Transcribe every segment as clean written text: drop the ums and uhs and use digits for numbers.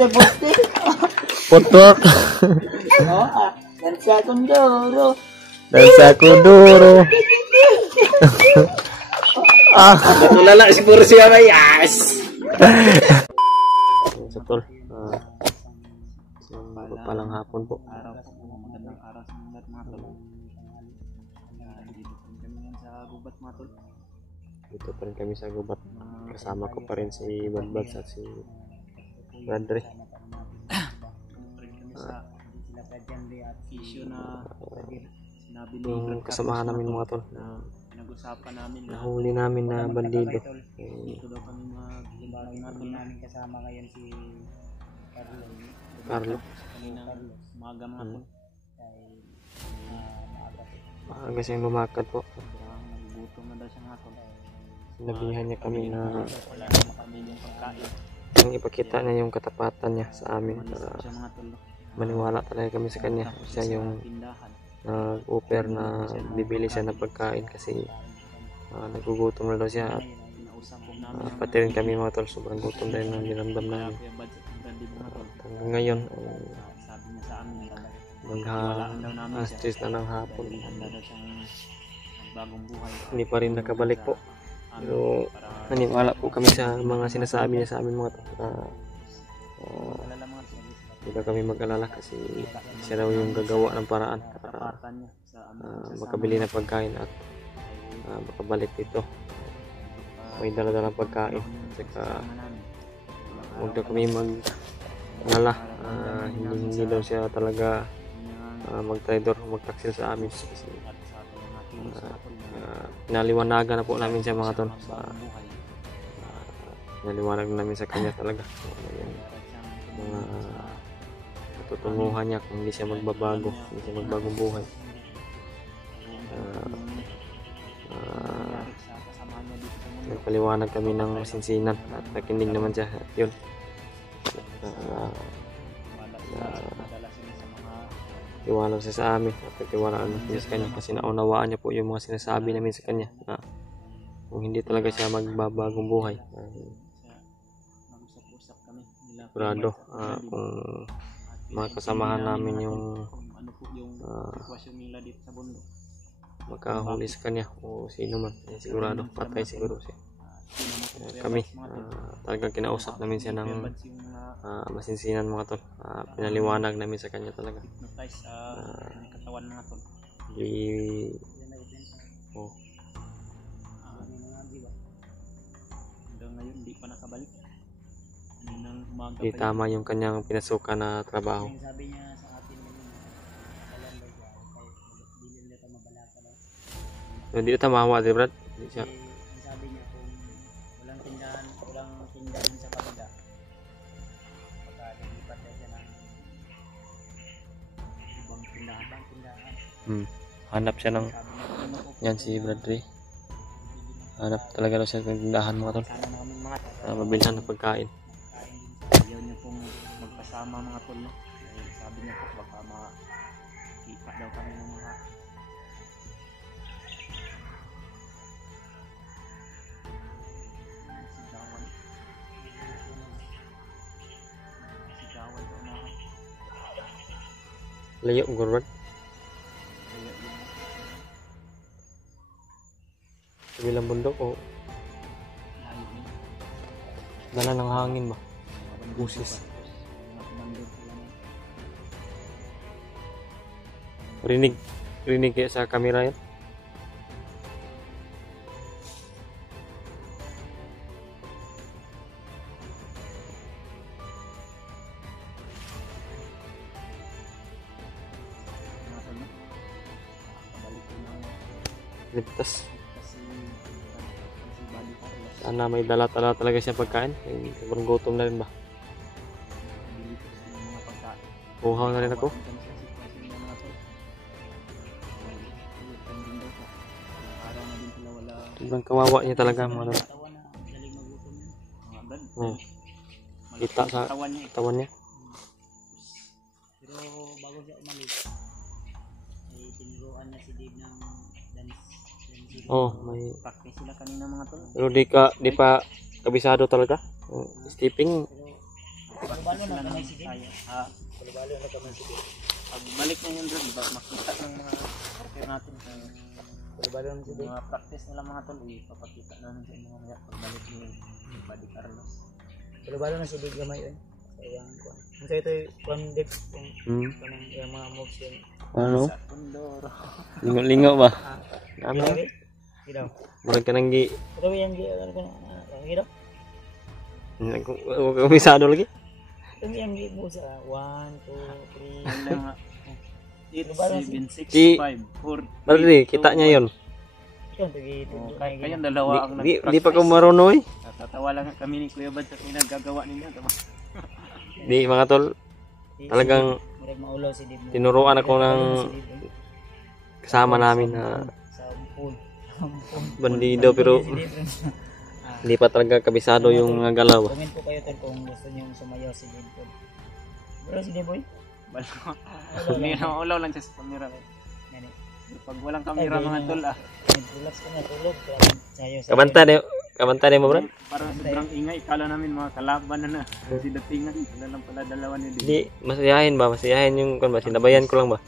Poste-poste. Footwork. Oo, dansa kunduro. Dansa kunduro. Natulala siguro siya may yes. Sa tol. Palang hapon po. Araw po, magandang araw sa mga tol. Dito po kami sa gubat mga tol. Dito pa rin kami sa gubat. Kasama ko pa rin si Badbads at si Bradre. Yung kasamahan namin mga tol. Pinag-usapan namin na Nahuli namin na bandido. dito daw kami namin kasama ngayon si Carlo. kaninang umaga mga tol. Maaga siyang lumakad po. Sobrang nagugutom na daw siya mga tol. Sinabihan niya kami na Wala na kami yung pagkain. yung ipakita niya yung katapatan niya sa amin para Siya mga tol. maniwala talaga kami sa kanya. Siya yung Tindahan. nag-offer na bibili siya ng pagkain kasi nagugutom na daw siya at Kinausap po namin ang pati rin kami mga tol, sobrang gutom dahil ang niramdam namin. Kuya Bad sa Brandi mga tol. Hanggang ngayon Sabi niya sa amin na mag-stress na ng hapon, dahil handa daw siyang bagong buhay. hindi pa rin nakabalik po. Pero Para naniwala po kami sa mga sinasabi niya sa amin mga tol. alala mga tol. Hindi na kami mag-alala kasi siya raw yung gagawa ng paraan para Kapatan niya sa makabili ng pagkain at makabalik dito. May dala-dalang pagkain. Saka huwag na kami mag-alala. Hindi daw siya talaga mag-trader o mag-taksil sa amin. Kasi pinaliwanagan na po namin siya mga tol. Pinaliwanag namin sa kanya talaga. Mga tutunguhan niya kung hindi siya magbabago, hindi siya magbagong buhay. Nagpaliwanag kami ng masinsinan at nakinig naman siya at yun. Tiwala siya sa amin at nagtiwalaan namin sa kanya kasi naunawaan niya po yung mga sinasabi namin sa kanya na kung hindi talaga siya magbabagong buhay. Sigurado kung mga kasamahan namin yung makahuli sa kanya o sino man, sigurado patay siguro siya. Kami talagang kinausap namin siya ng masinsinan mga tol. Pinaliwanag namin sa kanya talaga. katawan mga tol. Hanggang ngayon hindi pa nakabalik. Di tama yung kanyang pinasukan na trabaho. Sabi niya sa atin alam ba siya kay bilin nito mabalaka daw. Hindi na tamawa, di Brad? Sabi niya kung walang tindahan sa kanila. Pagkalipat daw siya ng ibang tindahan. Hanap siya ng yan si Bradley. Hanap talaga daw siya ng tindahan mga tol. Mabilhan ng pagkain. Ayaw niya pong magkasama mga tol, no? Sabi niya po baka makita daw kami ng mga sigawan daw na Layo ang Brad. Sa bilang bundok o dala ng hangin ba? Busis. Rinig kayo sa camera yan? Ligtas. Sana may dala-tala talaga siya pagkain. Sobrang gutom na rin ba? Kuhaw na rin ako. Sobrang kawawa niya talaga mga tol. Kita sa katawan niya. Pero bago siya umalis, ay tinuruan niya si Dave ng dance. May Practice sila kanina mga tol. pero di pa kabisado talaga. Stepping Kulubalo na kamay si Dib. Ha? Kulubalo na kamay si Dib. Pagbalik na yun doon, diba, makita ng mga partner natin kung Kulubalo na si Dib. mga practice nila mga tol, ipapakita namin sa inyo mga pagbalik ni Buddy Carlos. Kulubalo na si Dib gamay yun. Sa iyang kuwan. Kung ito yung Dib, kung yung mga moves yun. Ano? Sa Condoro. Lingaw-lingaw ba? Ano? Gidaw. Murag ka nang gi... Ito yung ano ko na. Gidaw. Kumisado lagi? Ito yung gibo sa 1, 2, 3. Yun lang nga. 8, 7, 6, Si- 5, 4, Bradley, kita niya yun. Ito yung tagi. Kayong dalawa ang Di pa ko marunong eh. Natatawa lang kami ni Kuya Bad sa pinagagawa ninyo. Di mga tol, talagang Murag maulaw si Dib. tinuruan ako ng kasama namin na Sa pool. bandido pero hindi pa talaga kabisado yung mga galaw. Comment po kayo tol kung gusto niyo sumayaw si Dib. Pero si Dib boy. Hindi na ulaw lang siya sa camera. Gani. Pag walang camera mga tol Relax ka na tulog. Sayaw sa Kabanta mo bro? parang sobrang ingay. Kala namin mga kalaban na si datingan. Sila lang pala dalawa ni Dib. Hindi, masiyahin ba? Masiyahin yung kan ba? Sinabayan ko lang ba?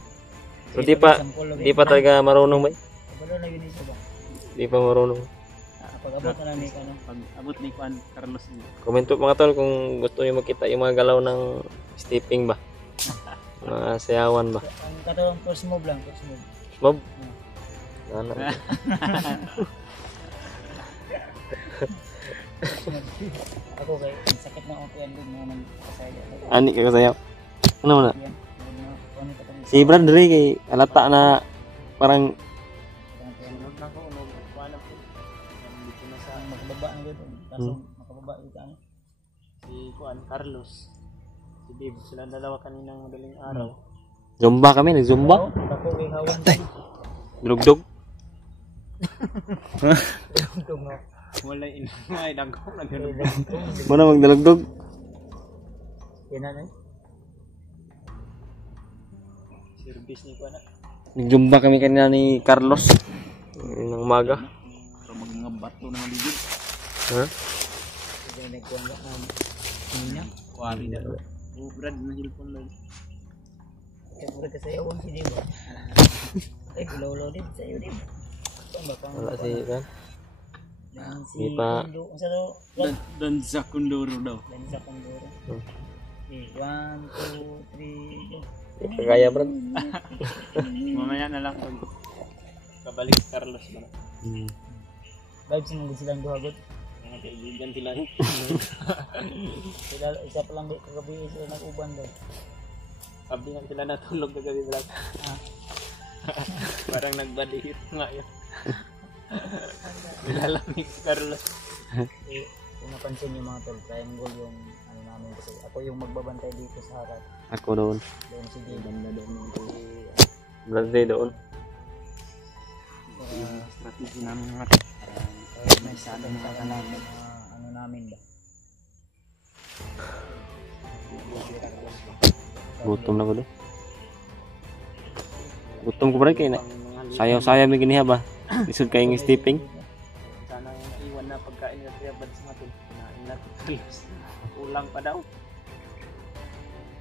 So di pa talaga marunong ba? Kabalo na yun isa ba? Di pa marunong. Pag-abot na lang ni ano. Pag abot ni Juan Carlos niya. Comment po mga tol kung gusto niyo makita yung mga galaw ng stepping ba? Mga sayawan ba? Ang katawang first move lang, first move. Mob? Ano? Ako kay sakit na ako yan din mga nagkasaya. Ani ka sayaw. Ano na? Yan. Si Bradley kay alata na parang Sunod na ko. Wala po. Dito na sa makababa na dito. Kaso makababa dito ano. si Juan Carlos. Si Dib. Sila dalawa kaninang madaling araw. zumba kami, nag-zumba. Ako kay hawan. Dugdug. Dugtog no. Wala inangay. Dagko na gano'n. Muna magdalugdog. Yan na. Service ni Juan. Nag-zumba kami kanina ni Carlos. Ng umaga. Pero mga bato na maligid. Ha? Kaya nagkuhan ka ng niya. Kuwari na. Brad na hilpon lang. Kaya mura kasayawan si Dib. Ay,ulaw-ulaw din sa'yo Dib. Wala si kan. Si Di pa- Kundo. Ang sa to? Dan sa Condoro daw. Dan sa Condoro. Okay, 1, 2, 3, go. Kagaya Brad. Mamaya na lang pag kabalik si Carlos ba. Vibes yung silang duhagot. Mga kaibigan sila. Sila, isa pa lang kagabi sila nag-uban daw. Sabi nga sila natulog na gabi Brad. Parang nagbadihit nga yun. Nilalamig si Carlos. Eh, kung napansin yung mga tol, triangle yung ano namin kasi ako yung magbabantay dito sa harap. Ako doon. Doon si Jay. Ganda doon yung Bradley doon. strategy namin mga May sana yung ano namin ba? Gutom na ko doon. Gutom ko Brad kay na. Sayaw-sayaw may giniha ba? Isod kayong stepping. sana naiwan na pagkain na Kuya Bad sa matin. Kinain natin Carlos. Kulang pa daw.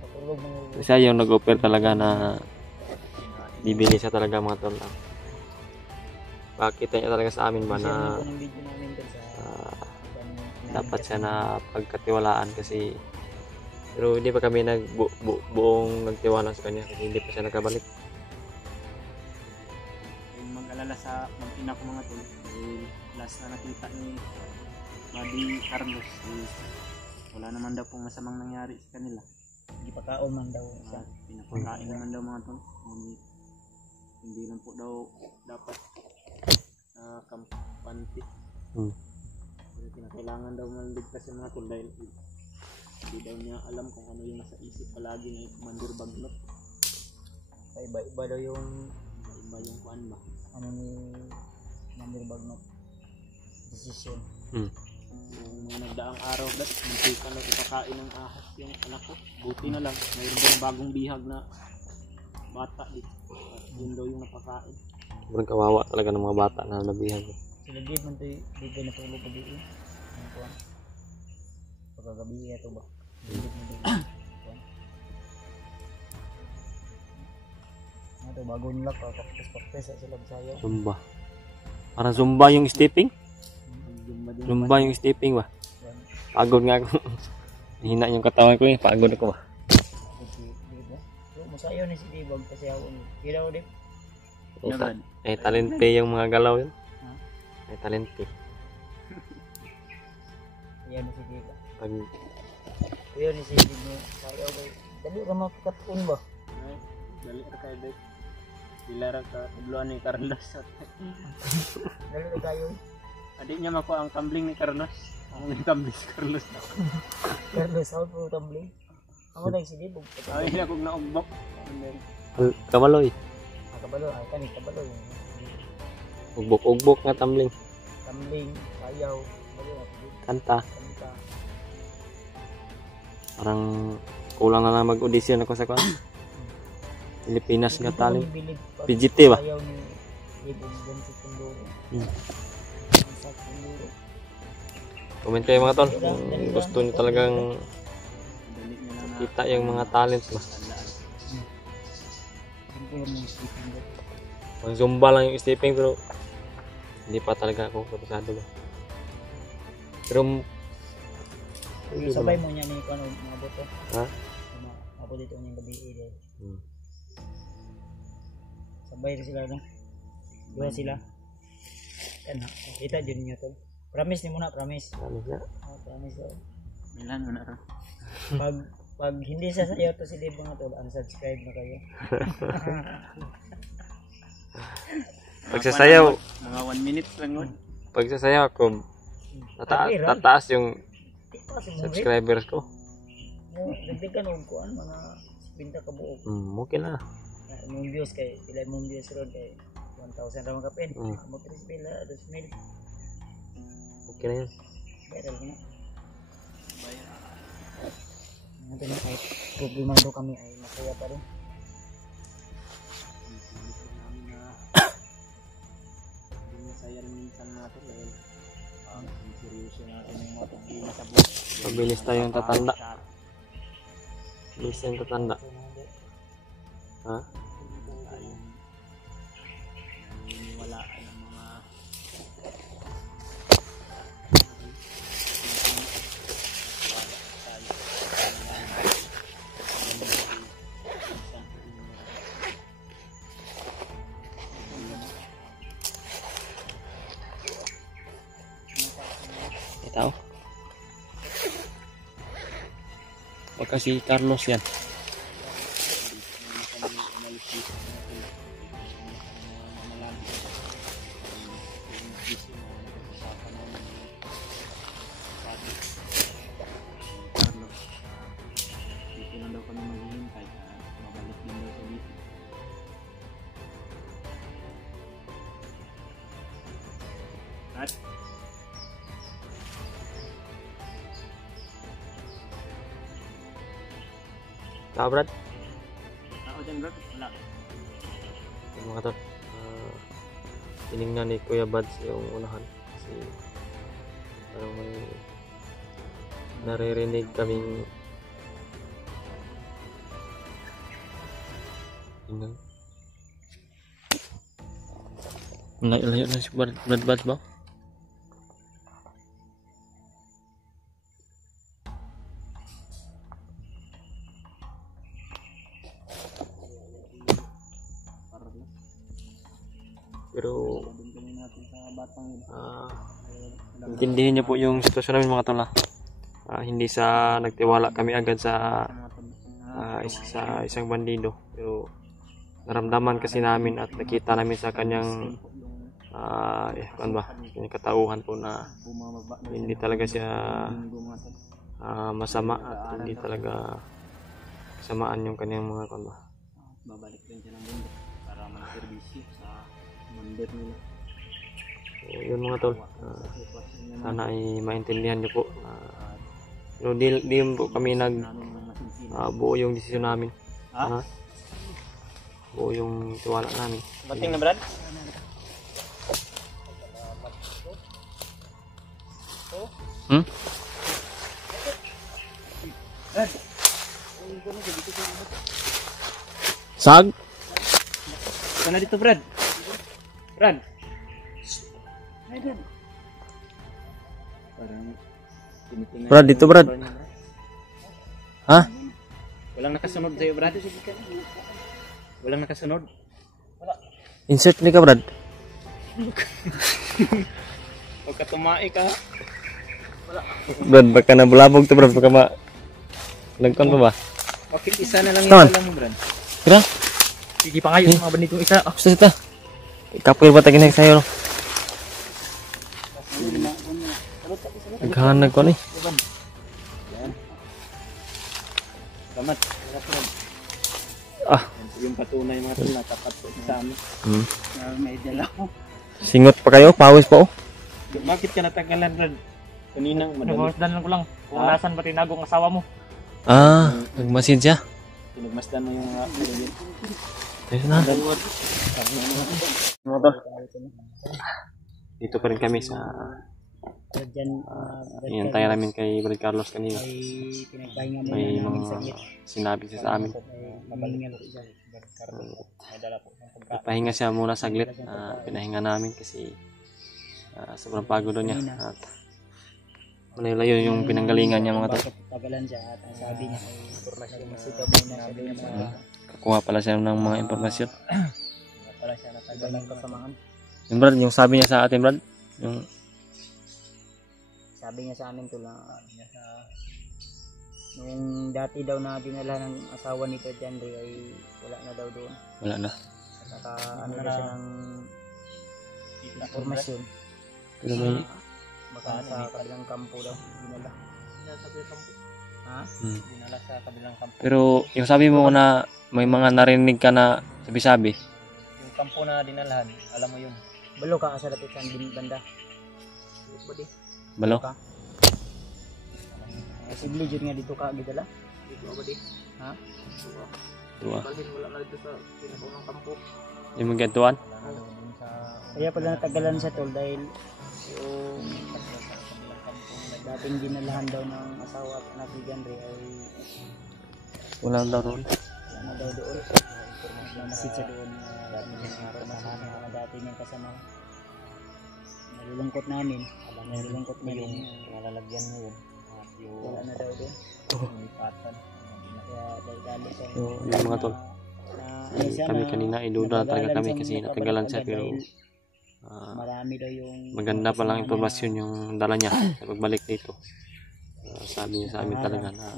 Patulog ng Siya yung nag-offer talaga na bibili siya talaga mga tol. Pakita niya talaga sa amin ba na ng video namin dun sa dapat siya na pagkatiwalaan kasi pero hindi pa kami buong nagtiwala sa kanya kasi hindi pa siya nakabalik. Yung mag-alala sa mag-ina ko mga tol. Last na nakita ni Buddy Carlos is wala naman daw pong masamang nangyari sa kanila. Hindi pa kaon man daw siya. Pinapakain naman daw mga tol. Hindi lang po daw dapat kampante. Pero kinakailangan daw maligtas yung mga tol dahil hindi daw niya alam kung ano yung nasa isip palagi ni Commander Baglot. Iba daw yung Iba yung kuan ba? ano ni Commander Bagnot decision. Yung mga nagdaang araw dat, munti ka na ipakain ng ahas yung anak ko. Buti na lang, mayroon daw bagong bihag na bata dito. At yun daw yung napakain. Sobrang kawawa talaga ng mga bata na nabihan. Sila Dave man to'y dito natulog pa dito. Ano po? Pagkagabi ito ba? Dito na dito Ito bago nila practice sila sayaw. Zumba. Parang Zumba yung stepping. Zumba din. Zumba yung stepping ba? Pagod nga ako. Hina yung katawan ko eh. Pagod ako ba? Masayaw ni si Dibag kasi ako. Kira ko din. Talente yung mga galaw yun. May talente. Ayan ni si Dibag. Pag Ayan ni si Dibag. Sayaw ko. Dali ka makakatun ba? Dali ka kay Dek. Dilara ka ubluan ni Carlos. Dali ka kayo. Adik niya mako ang tumbling ni Carlos. Ang tumbling si Carlos. Carlos, ako po tumbling. Ako na si Dibag. Ay na kog naugbok. kabaloy. Kabalo, ay kan kabalo. Ugbok-ugbok nga tumbling. Tumbling, sayaw, Kanta. kanta. Parang kulang na lang mag-audition ako sa kwan. Pilipinas nga talent. PGT ba? Sayaw ni Dibag dun sa Pindoro. Sa Pindoro. Comment kayo mga tol kung gusto niyo talagang Dali niya lang na. kita yung mga talent ba. Pang Zumba lang yung stepping pero hindi pa talaga ako kabisado ba. Pero Sabay mo niya ni Kano mga boto. ha? Ako dito ng gabi eh. Hmm. Sabay rin sila no. Dua sila. Yan ha. Kita din niyo tol. Promise ni mo na, promise. Ano na? Promise tol. Milan mo na ron. Pag hindi sasayaw to si Dave mga tol, unsubscribe na kayo. Pagsasayaw, Mga 1 minute lang nun. pagsasayaw ako tataas yung Subscribe. subscribers ko. Dagdagan og kuan mga 50 ka buok. Okay na. Mong views kay pila mong views ron kay 1,000 ra man ka pen. Mm. Mo 3 pila 2,000. Okay na yun. Viral na. Natin na kahit problema daw kami ay masaya pa rin. Saya rin minsan natin dahil ang seryoso natin yung mga pagkina sa buhay. Mabilis tayong tatanda. Mabilis tayong tatanda. Ha? Wala ng mga Ito. Baka si Carlos yan. dito na daw kami maghihintay mabalik din daw sa dito. At Tao Brad? ako dyan bro, wala. Yung mga tol. Tinignan ni Kuya Buds yung unahan. Kasi parang may naririnig kaming tingnan. Layo na si Brad Buds ba? Pero natin sa batang yun. intindihin niyo po yung sitwasyon namin mga tol. Hindi sa nagtiwala kami agad sa isang bandido, pero naramdaman kasi namin at nakita namin sa kanyang kanyang katauhan po na hindi talaga siya masama at hindi talaga kasamaan yung kanyang mga Babalik din siya ng mundo para mag-servisyo sa mundo nila. So, yun mga tol, sana ay maintindihan niyo po. Pero di po kami buo yung desisyon namin. Buo yung tiwala namin. Bating na Brad? Hmm? Sag? Sana dito, Brad. Brad. Parang tinitingnan. Brad, dito, Brad. Ha? Walang nakasunod sa'yo, Brad. Walang nakasunod. Insert ni ka, Brad. Huwag ka tumai ka. Brad, baka nabulabog to, Brad. Baka lagkon pa ba? Bakit isa na lang Saan? yung alam mo, Brad? Kira? Sige pa kayo mga banditong isa. Gusto sita. Ikapoy ba tayo ginag sa'yo, no? Naghahanag ko ni. Salamat. Ah. Yung patunay mga tol na tapat po sa amin. May dala ko. Singot pa kayo? Pawis pa, oh. Bakit ka natagalan, Brad? Kaninang madali. Nagmasdan lang ko lang. Kung nasan ba tinagong asawa mo? Ah, nagmasid siya. Pinagmasdan mo yung mga madali. Ayos na. Mga tol. Dito pa rin kami sa inantayan namin kay Brad Carlos kanina. May mga sinabi siya sa amin. Pahinga siya muna saglit. Pinahinga namin kasi sobrang pagod doon niya. At Manila yun yung pinanggalingan niya mga tol. Tagalan siya at ang sabi niya ay informasyon masika muna siya doon sa Kuha pala siya ng mga impormasyon. pala siya natagal ng kasamahan. Yung Brad, yung sabi niya sa atin, Brad, yung Sabi niya sa amin to lang nung dati daw na dinala ng asawa ni Pedro Andre ay wala na daw doon. wala na. Saka ano na siya ng informasyon. Pero may Baka sa kabilang kampo daw dinala. Ha? Dinala sa kabilang kampo. Pero yung sabi mo na may mga narinig ka na sabi-sabi. Yung kampo na dinalahan, alam mo yun. Balo ka sa lapit sa banda. Balo? Posible jud nga dito ka gidala. Ha? Dua. Wala na dito sa pinakaunang kampo. Yung mga gantuan? Kaya pala natagalan siya tol dahil yung dating dinalahan daw ng asawa at anak ni Andre ay Wala daw ron. wala na daw doon. Namasid siya doon na dati niyang kasama. Nalulungkot namin. Nalulungkot na yung nalalagyan mo yun. Wala na daw doon. Lipatan. Kaya dahil siya. So, yung mga tol. Kami kanina iduda talaga kami kasi natagalan siya pero marami daw yung maganda pa lang impormasyon yung dala niya sa pagbalik dito. Sabi niya sa amin talaga na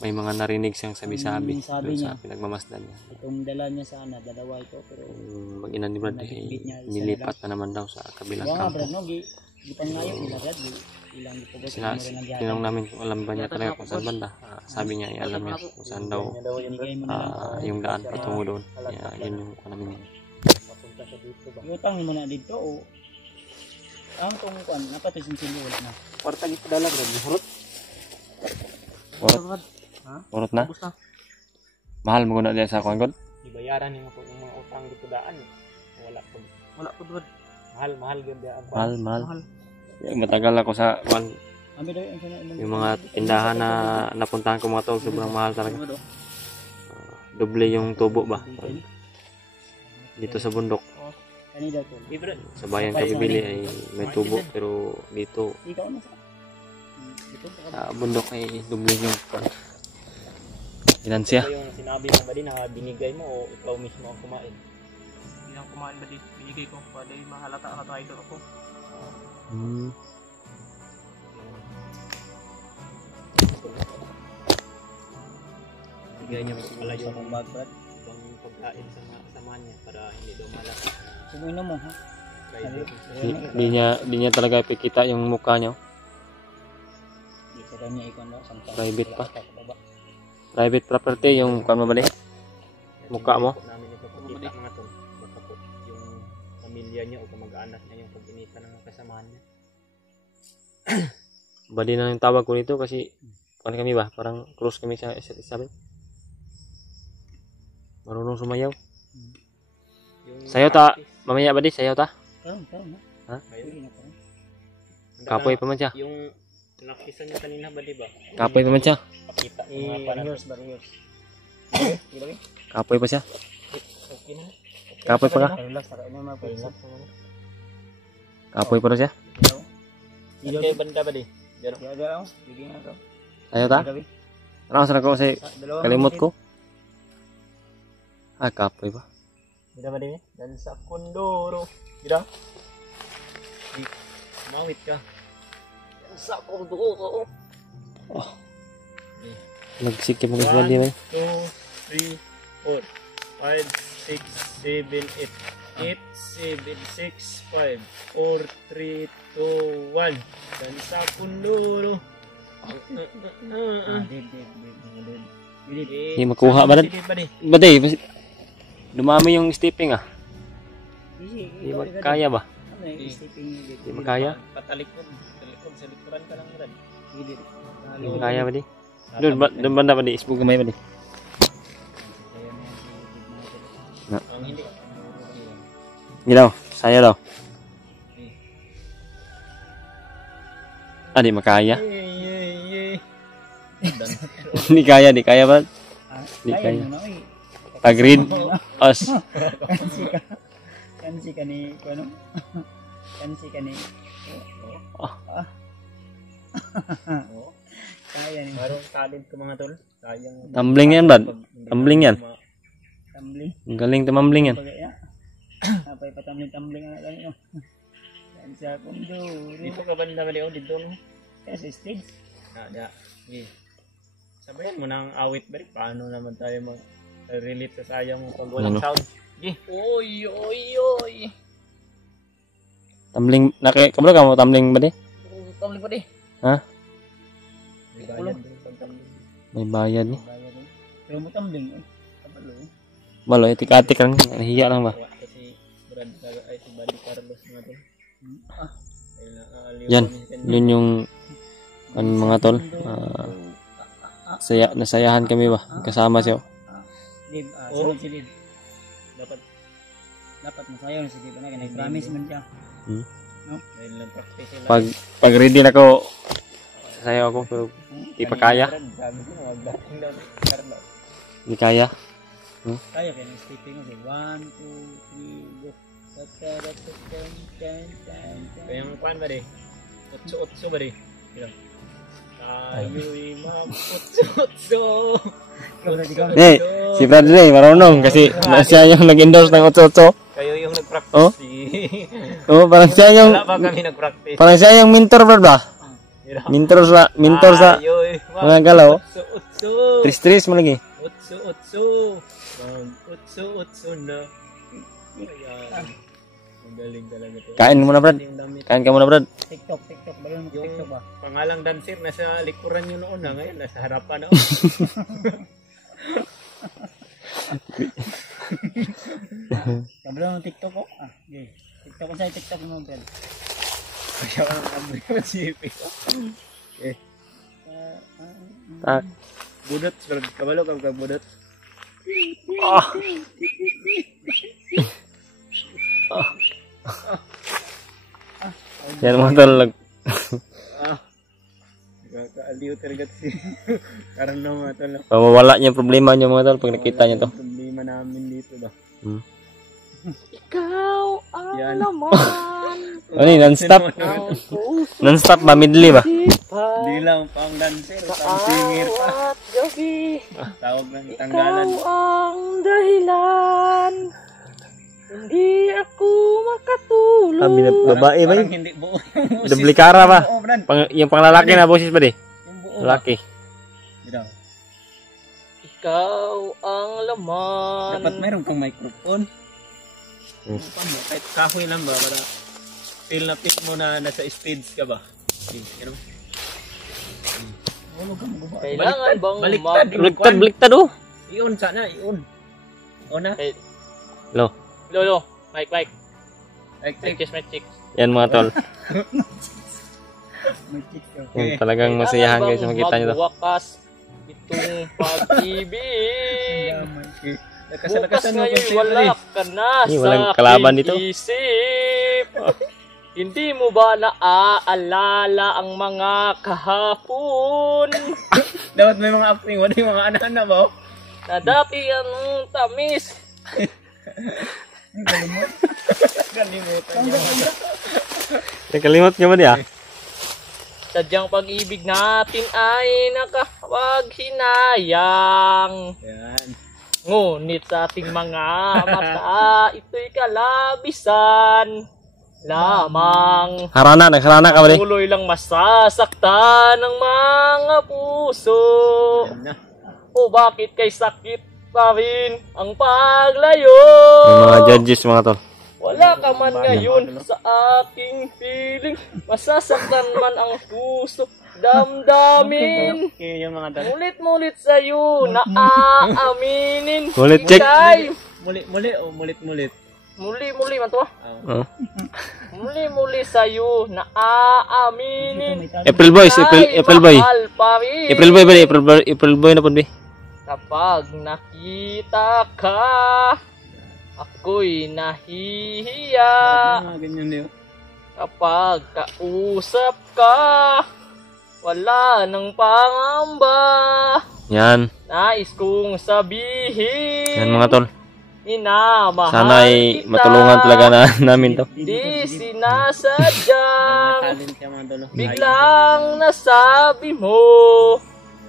may mga narinig siyang sabi-sabi doon sa pinagmamasdan niya. Itong dala niya sana, dalawa ito pero Mag-ina ni Brad nilipat na naman daw sa kabilang kampo. Brad no, gipangayo nila Brad, ilang gipugot Sila, tinanong namin kung alam ba niya talaga kung saan banda. Sabi niya, alam niya kung saan daw yung daan patungo doon. Yun yung namin. Utang mo na dito o ang kung kuan napatusin sila wala na. Kwarta gito dala, Brad. Hurot. Urot. Urot na? Mahal mo na diyan sa kuan god? Ibayaran yung mga utang dito daan. Wala po, Brad. Mahal gyud dia. Mahal. Matagal ako sa kuan. Yung mga tindahan na napuntahan ko mga tol, sobrang mahal talaga. Doble yung tubo ba? Dito sa bundok. Sa bayan ka bibili ay may tubo pero dito sa bundok ay doble yung ilan siya? Yung sinabi mo ba din na binigay mo o ikaw mismo ang kumain? Hindi ang kumain ba din? Binigay ko pa dahil mahalata na tayo ako. Bigay niya pala yung magbrad ibang pagkain sa kasama niya para hindi daw malaki. Sumuinom mo ha? Di niya talaga ipikita yung mukha niya. Private pa. Private property yung mukha mo bali? Mukha mo? Namin ipapakita mga tol. Baka po yung pamilya niya o kamag-anak niya yung pag-inita ng kasamahan niya. Bali na yung tawag ko nito kasi ano kami ba? Parang close kami sa isa't isa. Marunong sumayaw. Sayaw ta. Mamaya ba di? Sayaw ta? Ha? Kapoy pa man siya. Yung nakisan niya kanina ba di ba? Kapoy pa man siya. Pakita Barriers. Kapoy pa siya. Okay na. Kapoy pa ka. Relax, nakain na relax. Kapoy pa rin siya. Ilaw kayo banda ba di? Diyan ako. Sige nga ako. Ayaw ta? Ano saan ako kasi kalimot ko? Ah, kapoy ba? Gida ba di? Dan sa Kondoro. Gida? Mawit ka. Dan sa Kondoro. Oh. Nagsikip mo kasi bali ba? 2, 3, 4, 5, 6, 7, 8, 7, 6, 5, 4, 3, 2, 1. Dan sa Kondoro. Hindi makuha ba? Baday, dumami yung stepping ah. Hindi makaya ba? Hindi makaya? Patalikod. Talikod sa likuran ka lang rin. Hindi makaya ba di? Doon banda ba di? Isbog gamay ba di? Ang hindi. Hindi daw, saya daw. Ah, di makaya? Di kaya ba? Di kaya. Agreed? Os. Kansi ka ni, ano? Kansi ka ni. Kaya ni. Parang talent ko mga tol. Sayang. Tumbling yan, Brad. Tumbling yan. Tumbling. Galing tumambling yan. Napay patumbling ang alam mo. Yan sa Kondoro. Dito ka banda ba dito no? Kasi stage. Da. Okay. Sabayan mo ng awit ba? Paano naman tayo mag-relate sa sayang pag walang sound? Okay. Oy. Tumbling, kabalo ka mo tumbling ba di? Tumbling pa di. Ha? May bayad din pag tumbling. May bayad ni. Pero mo tumbling eh. Kabalo eh. Balo, etik-atik lang. Nahiya lang ba? Kasi Brad ay si Buddy Carlos nga to. Yan. Yun yung mga tol. Nasayahan kami ba? Kasama siya. Lib, sunod si Lib. Dapat masayaw si Lib. Nag-promise man siya. No? Dahil nag-practice sila. Pag ready na ko, sayaw ako pero di pa kaya. Di kaya. Kaya kayo ng stepping mo. 1, 2, 3, go. Kaya yung pan ba di? 8 ba di? Tayo'y mag-8. Eh, si Bradley marunong kasi siya yung nag-endorse ng 8. Kayo yung nag-practice. Oh, parang siya yung Wala ba kami nag-practice? parang siya yung mentor Brad ba? Mentor sa mga galaw. 8. Tris mo lagi. 8 na. Ayan. Magaling talaga to. Kain mo na Brad. Kain ka muna Brad. TikTok. Balon mo TikTok ba? Pangalang dancer nasa likuran yun noon na. Ngayon nasa harapan na. Balon mo TikTok ko? Ah, okay. TikTok ko sa'yo. TikTok mo Brad. Kaya ka ng amri mo si Ipi. Okay. Budot Brad. Kabalo ka budot. Yan mga tol. Kaaliw talaga si karena mga tol. Mawawala niya yung problema niyo mga tol pag nakita niyo to. Problema namin dito ba? Ikaw ang laman. Ano yun? Non-stop? Non-stop ba? Midli ba? Hindi lang pang dancer, pang singer pa. Tawag ng tanggalan. Ikaw ang dahilan. Hindi ako makatulog. Sabi na babae ba yun? Parang hindi buo yung boses. Dublikara ba? Oo, Brad. Yung panglalaki na boses ba di? Yung buo. Lalaki. Bitaw. Ikaw ang laman. Dapat mayroon kang microphone. Kahit kahoy lang ba? Para feel na feel mo na nasa stage ka ba? Ganun. Kailangan bang Baliktad oh. Iyon sana, iyon. O na? Lolo, Mike. Like, Check. Yan mga tol. may chick ka. Yan, talagang masayahan kayo sa makita nyo to. Magwakas itong pag-ibig. Bukas ngayon wala ka na walang sa kalaban dito. isip. Hindi mo ba naaalala ang mga kahapon? Dapat may mga acting, wala yung mga anak-anak ba? na dati ang tamis. Nakalimot niya ba diya? Sadyang pag-ibig natin ay nakapaghinayang. Yan. Ngunit sa ating mga mata, ito'y kalabisan lamang. Nagharana ka ba di? Tuloy lang masasaktan ng mga puso. Yan na. O bakit kay sakit pa rin ang paglayo? Yung mga judges mga tol. Wala ka man ngayon sa aking feeling. Masasaktan man ang puso, damdamin. Okay, yung mga dala. Mulit-mulit sa'yo na aaminin. Ulit check. Kay Muli o mulit-mulit. muli man to. Oh. Muli sa'yo na aaminin. April boys, April boy. Mahal pa rin. April boy ba di? April boy na po di. Kapag nakita ka, ako'y nahihiya. Ganyan niyo. Kapag kausap ka, wala nang pangamba. Yan. Nais kong sabihin, Yan mga tol. minamahal Sana ay kita. matulungan talaga namin to. Di sinasadyang, Talent siya mga dolo. biglang nasabi mo.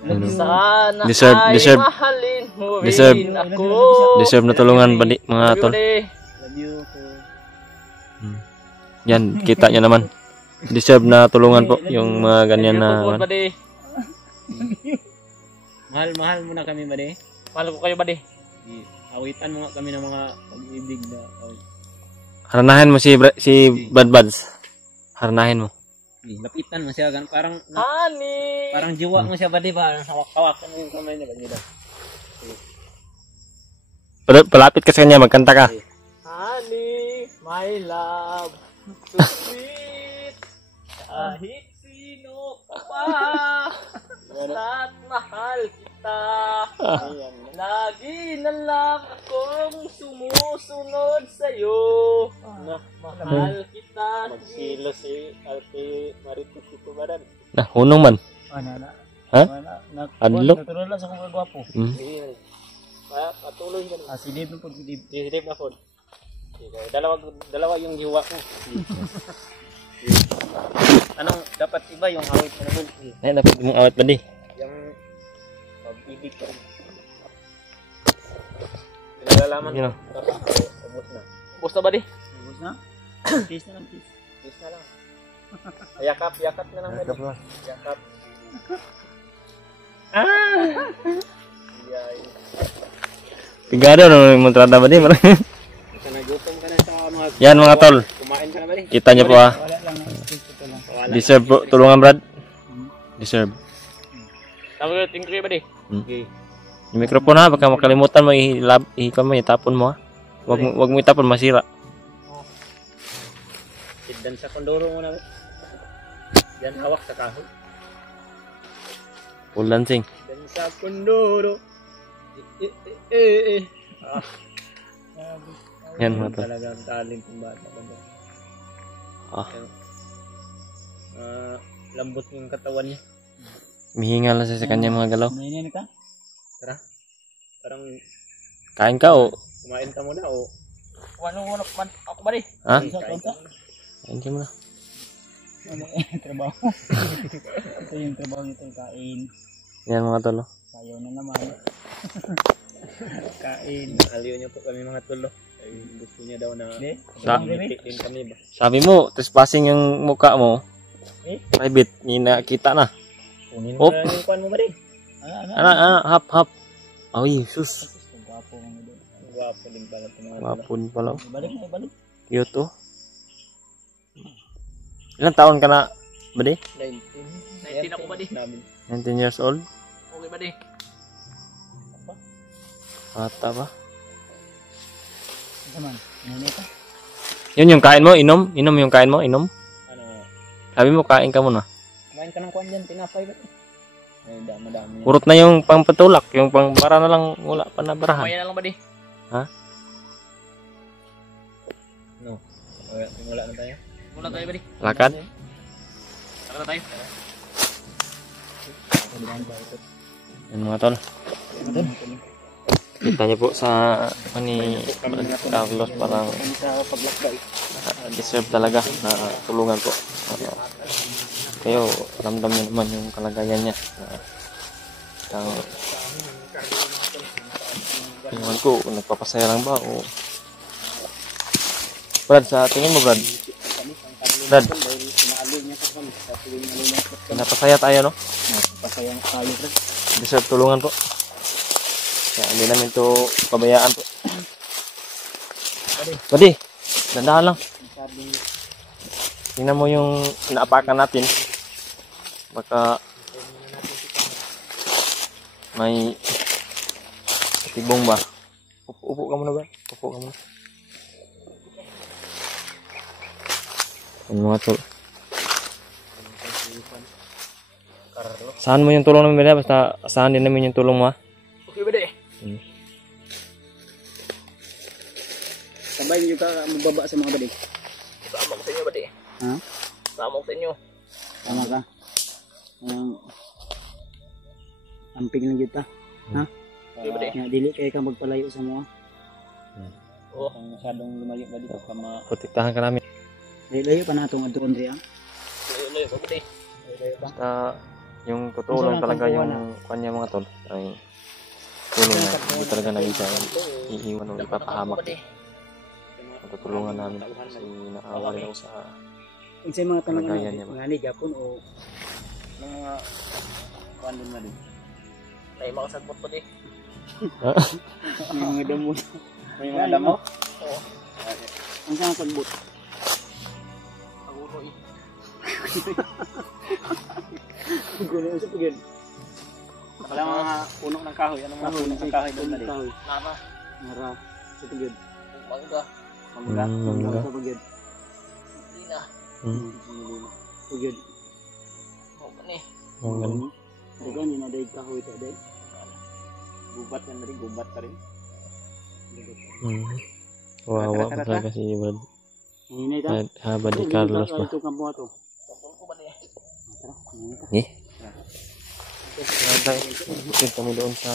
Sana Deserve. ay mahalin mo Deserve. rin ako. Deserve na tulungan ba di mga tol? Love you ko. Yan, kita nyo naman. Deserve na tulungan po yung mga ganyan na. Mahal muna kami ba di? Mahal ko kayo ba di? Awitan mo nga kami ng mga pag-ibig na Haranahin mo si Bad Bads. Haranahin mo. lapitan mo siya parang Honey, parang jiwa mo siya ba di ba? Hawak-hawakan mo yung kamay niya ba nila? Palapit ka sa kanya, magkanta ka. honey, my love, so sweet. Kahit sino ka pa, basta't mahal kita. Lagi na lang akong sumusunod sa'yo. Mahal kita. Magsilo si Ate Marites ito ba dan? Nah, hunong man. Ha? Adlo? Natural lang sa kong kagwapo. Patuloy ka na. Si Dave na po, si Dave. Si Dave na po. Dalawa yung jiwa ko. Anong dapat iba yung awit mo naman? Ay, dapat mong awat ba di? Yung pag-ibig ka. Pinalalaman Yun ko. o. Tapos ubos na. Ubus na ba di? Ubus na? Kiss na lang, kiss. Kiss na lang. Yakap na lang. Yakap lang. Yakap. Yay. Pigado na mong trata ba di? Ito nagutom ka na sa mga... Yan mga tol. Kumain ka na ba rin? Kita nyo po ha. Wala lang, kiss ko lang. Deserve po. Tulungan Brad. Deserve. Tama ko, tingin ko ba di? Okay. Yung mikrofon ha, baka makalimutan mo ihikam mo, itapon mo ha. Wag mo itapon, masira. Siddan sa kondoro mo na. Yan hawak sa kahoy. Full dancing. Dan sa kondoro. Yan mga tol. Talagang talent ng bata. Ah. Lambot yung katawan niya. Mihinga lang siya sa kanya mga galaw. Mainin ka? Tara. Parang Kain ka o? kumain ka muna o. Ano ako ba di? Ha? Kain ka? Kain ka muna. Ano trabaho? Ito yung trabaho nito, kain. Yan mga tol. Sayaw na naman. Kain. Aliw niya po kami mga tulo. Ay, gusto niya daw na Hindi? ngiti din kami ba? Sabi mo, trespassing yung mukha mo. Eh? Private, nakita na. Kunin Op. mo na yung kuhan mo ba rin? Hap. Ay, sus. Gwapo mo doon. Gwapo din pala ito mga tulo. Wapon pala. Balik na, balik. Cute oh. Ilang taon ka na, buddy? 19 ako ba di? 19 years old? Okay ba di? Bata ba? Naman, mainin ka? Yun yung kain mo, inom? Inom yung kain mo, inom? Ano, Sabi mo, kain ka muna. kumain ka ng kuhan dyan, tinapay ba? Ay, dami-dami yan. Purot na yung pangpatulak, yung para na lang wala pa na barahan. Kumaya na lang ba di? No. Wala na tayo. Mula tayo ba di? Lakad? Tara na tayo. Yan mga tol. Kita niyo po sa ni Carlos parang Sa paglakbay. deserve talaga na tulungan po. Kayo, ramdam niyo naman yung kalagayan niya. Tingnan ko, nagpapasaya lang ba o... Brad, sa tingin mo Brad? Brad, pinapasaya tayo no? Pasayang tayo, bro. Deserve tulungan po. Kaya hindi namin ito pabayaan po. Buddy, dandahan lang. Tingnan mo yung inaapakan natin. Baka may tibong ba? Upo ka muna ba? Upo ka muna. Ano mga tol? Saan mo yung tulong namin ba? Basta saan din namin yung tulong mo ha? Okay ba de? Sabay niyo ka magbaba sa mga badig. Sama ko sa inyo ba de? Ha? Sama ko sa inyo. Tama ka. Amping lang kita. Ha? Okay ba de? Nga dili kay ka magpalayo sa mga. Oo. Kung masyadong lumayo ba dito ka Protektahan ka namin. Layo pa natong adron riya. Layo ba de? Basta yung totoo lang talaga yung kanya mga tol ay tulong na. Hindi talaga namin siya iiwan o ipapahamak. Matutulungan namin kasi naawa rin ako sa Unsay mga tanong kalagayan niya ba? nga ni Japon o mga kuwan din na din. May mga sagbot pa de. may mga damo. May mga damo? Oo. Ang saan sagbot? Pagulo eh. Gulo sa pagyan. Wala mga puno ng kahoy. Ano mga puno ng kahoy doon na din? Nara. Nara sa pagyan. Mangga. Mangga. Mangga. Sa pagyan. Hindi na. Pagyan. Oo ba ni? Mangga. Dagan ni na day kahoy ta day. Gubat yan na rin. Gubat ka rin. Wawa pa talaga si Brad. Hinay ta. Haba di Carlos pa. Ito kampo ato. Tutulong ko ba de? Eh? Ikit kami doon sa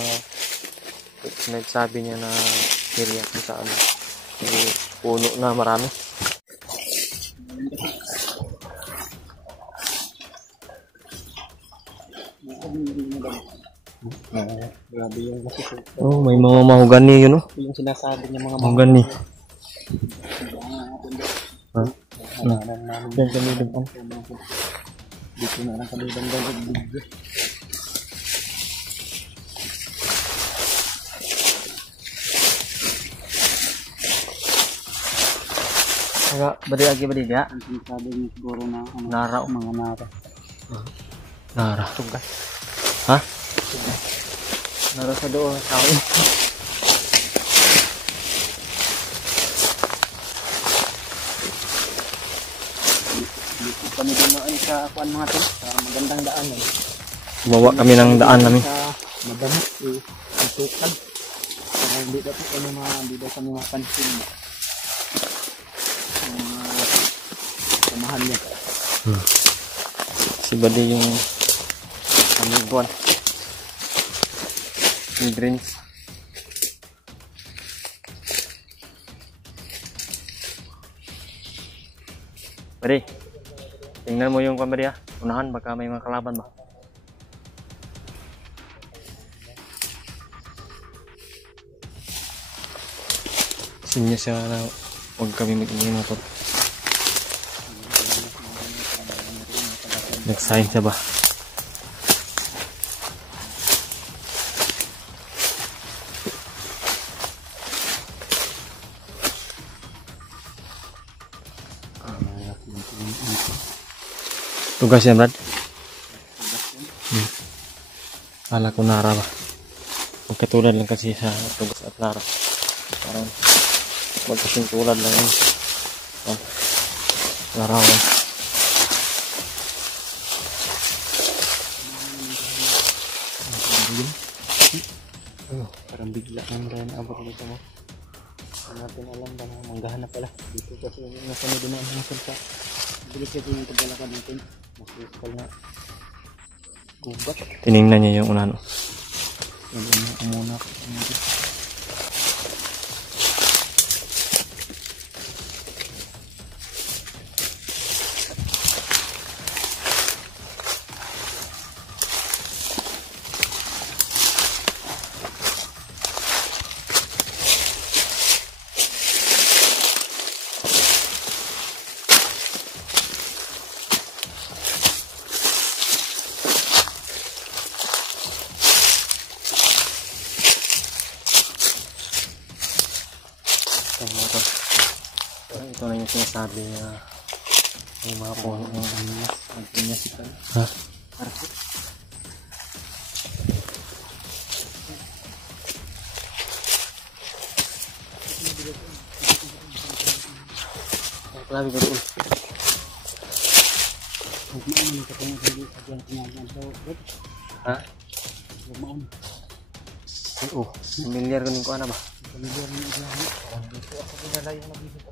nagsabi niya na area kung saan may puno na marami. Grabe yung masisip. Oh, may mga mahogani yun oh. Yung sinasabi niya mga Mahogani. Ha? Yan kami doon. Dito na lang kami doon video. Kaya, badi dia. Ang sinasabi niya siguro na Nara. mga nara. Nara. Ha? Nara sa doon. Tao. Dito kami dumaan sa kuan mga to. Sa magandang daan. Bawa kami ng daan namin. Sa madamot. Itukan. Hindi dapat kami mapansin. Samahan niya. Si Badi yung aming buwan. Yung greens. Badi, tingnan mo yung kamera. Unahan, baka may mga kalaban ba? Sinya siya na huwag kami mag-ingin mo to. Nag-sign siya ba? Tugas yan, Brad? Kala ko Nara ba? Magkatulad lang kasi sa tugas at Nara. Parang magkasing tulad lang yun. Larawan. Parang bigla nang dahil abot dito mo. Hindi natin alam ba na manggahan na pala. Dito kasi yung nasa may dumaan ng salsa. Bilis kasi yung paglalakad natin. Masikal na gubat. Tinignan niya yung unahan. Wala na umunak. Yan mga tol. Ito na yung sinasabi niya. Yung mga puno ng pinyas. Pinyas ito. Ha? Grabe ko doon. Ha? Oo. Familiar ko ko ano ba? Familiar ko parang dito ako dinala yung nabibig ako.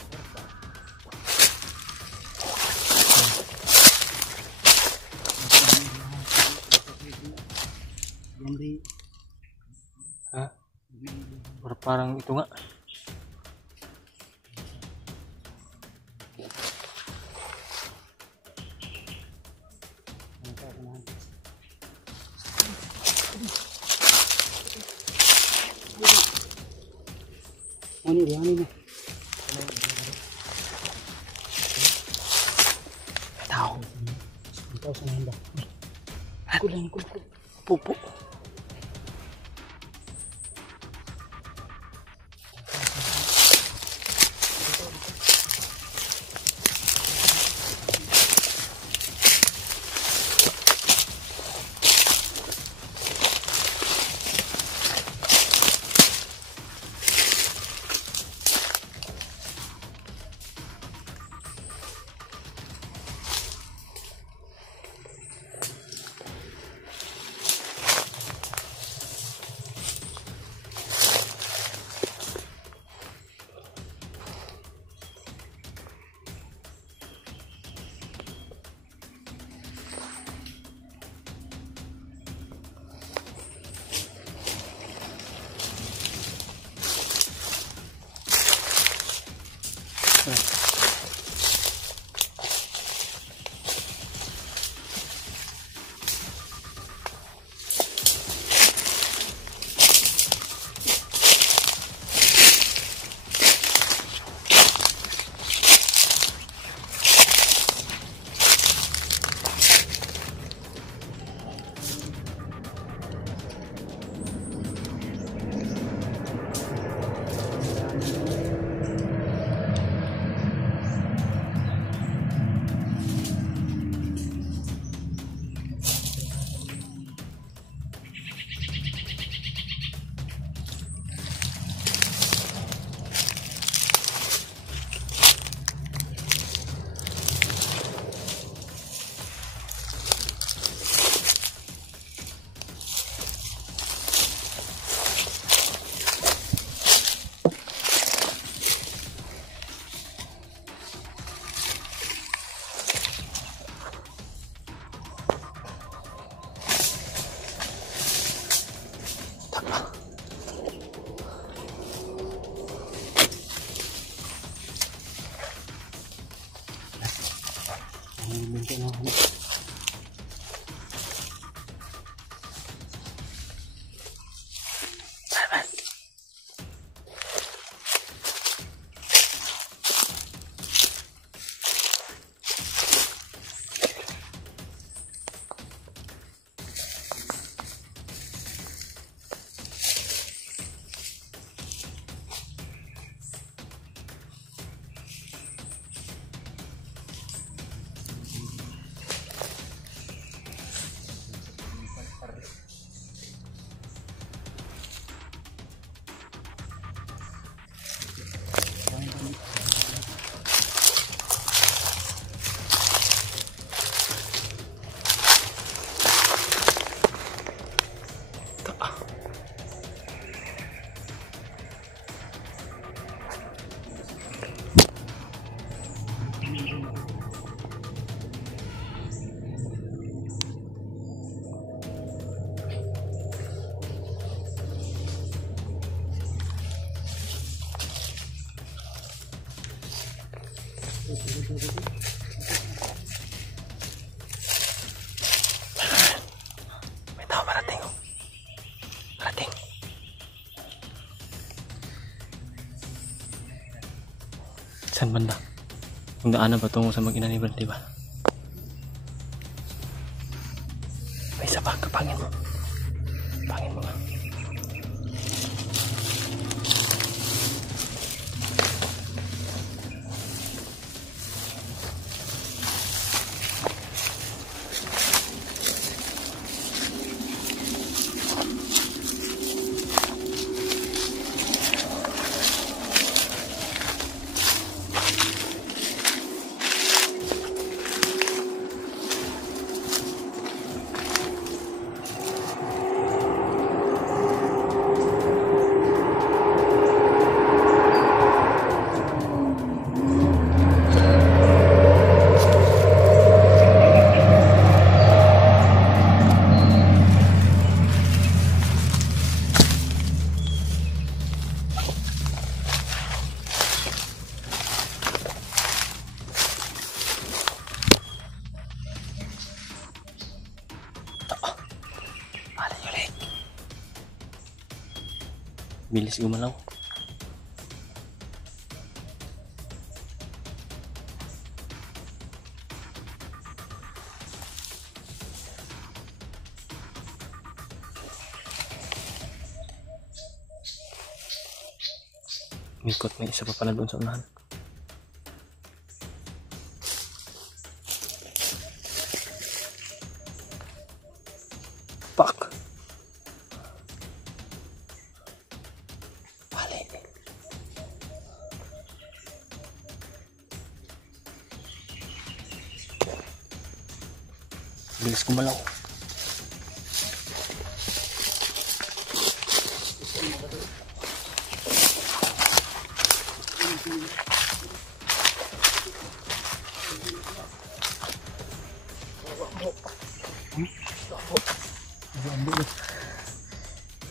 Ha? Parang ito nga. Ano yan? Tao. Ikaw sa nanda. Kulang. Pupo. May tao parating. Parating. Saan banda? Yung daanan ba tungo sa mag-ina ni Brad, diba? May isa pa, kapangin mo. Kapangin mo nga. Bilis gumalaw. Ikot, may isa pa pala doon sa unahan. Fuck! Balik. Bilis gumalaw.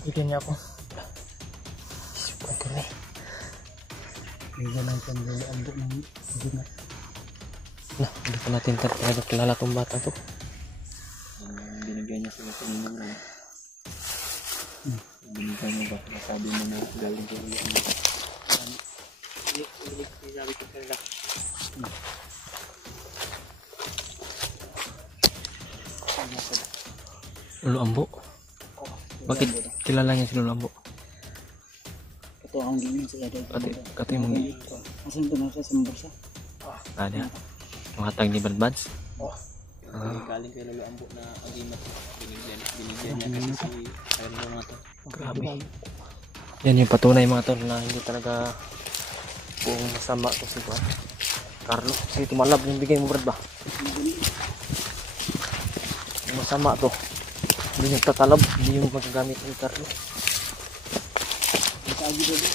Bigyan niya ako. Subukan kami. Bigyan ng panglalambo ng ginat. Nah, hindi pa natin talaga kilala tong bata to. Binigyan niya sila kanina na. Binigyan niya ba? Sabi mo na galing sa ulo. Sabi ko kanila. Lolo Ambo. Bakit kilala niya si Lolo Ambo? Ito ang ganyan sila dito. Kato yung mga Asan ito na siya sa mbursa? ada. Mga ni Badbads. Galing kay Lolo Ambo na agimat. Binigyan niya kasi si Carlo mga to. Grabe. Yan yung patunay mga tol na hindi talaga kung masama to si Juan Carlo. Kasi tumalab yung bigay mo, Brad ba? Yung masama to. Hindi yung tatalab, hindi yung magagamit ni Carlo. Masagi ba ba?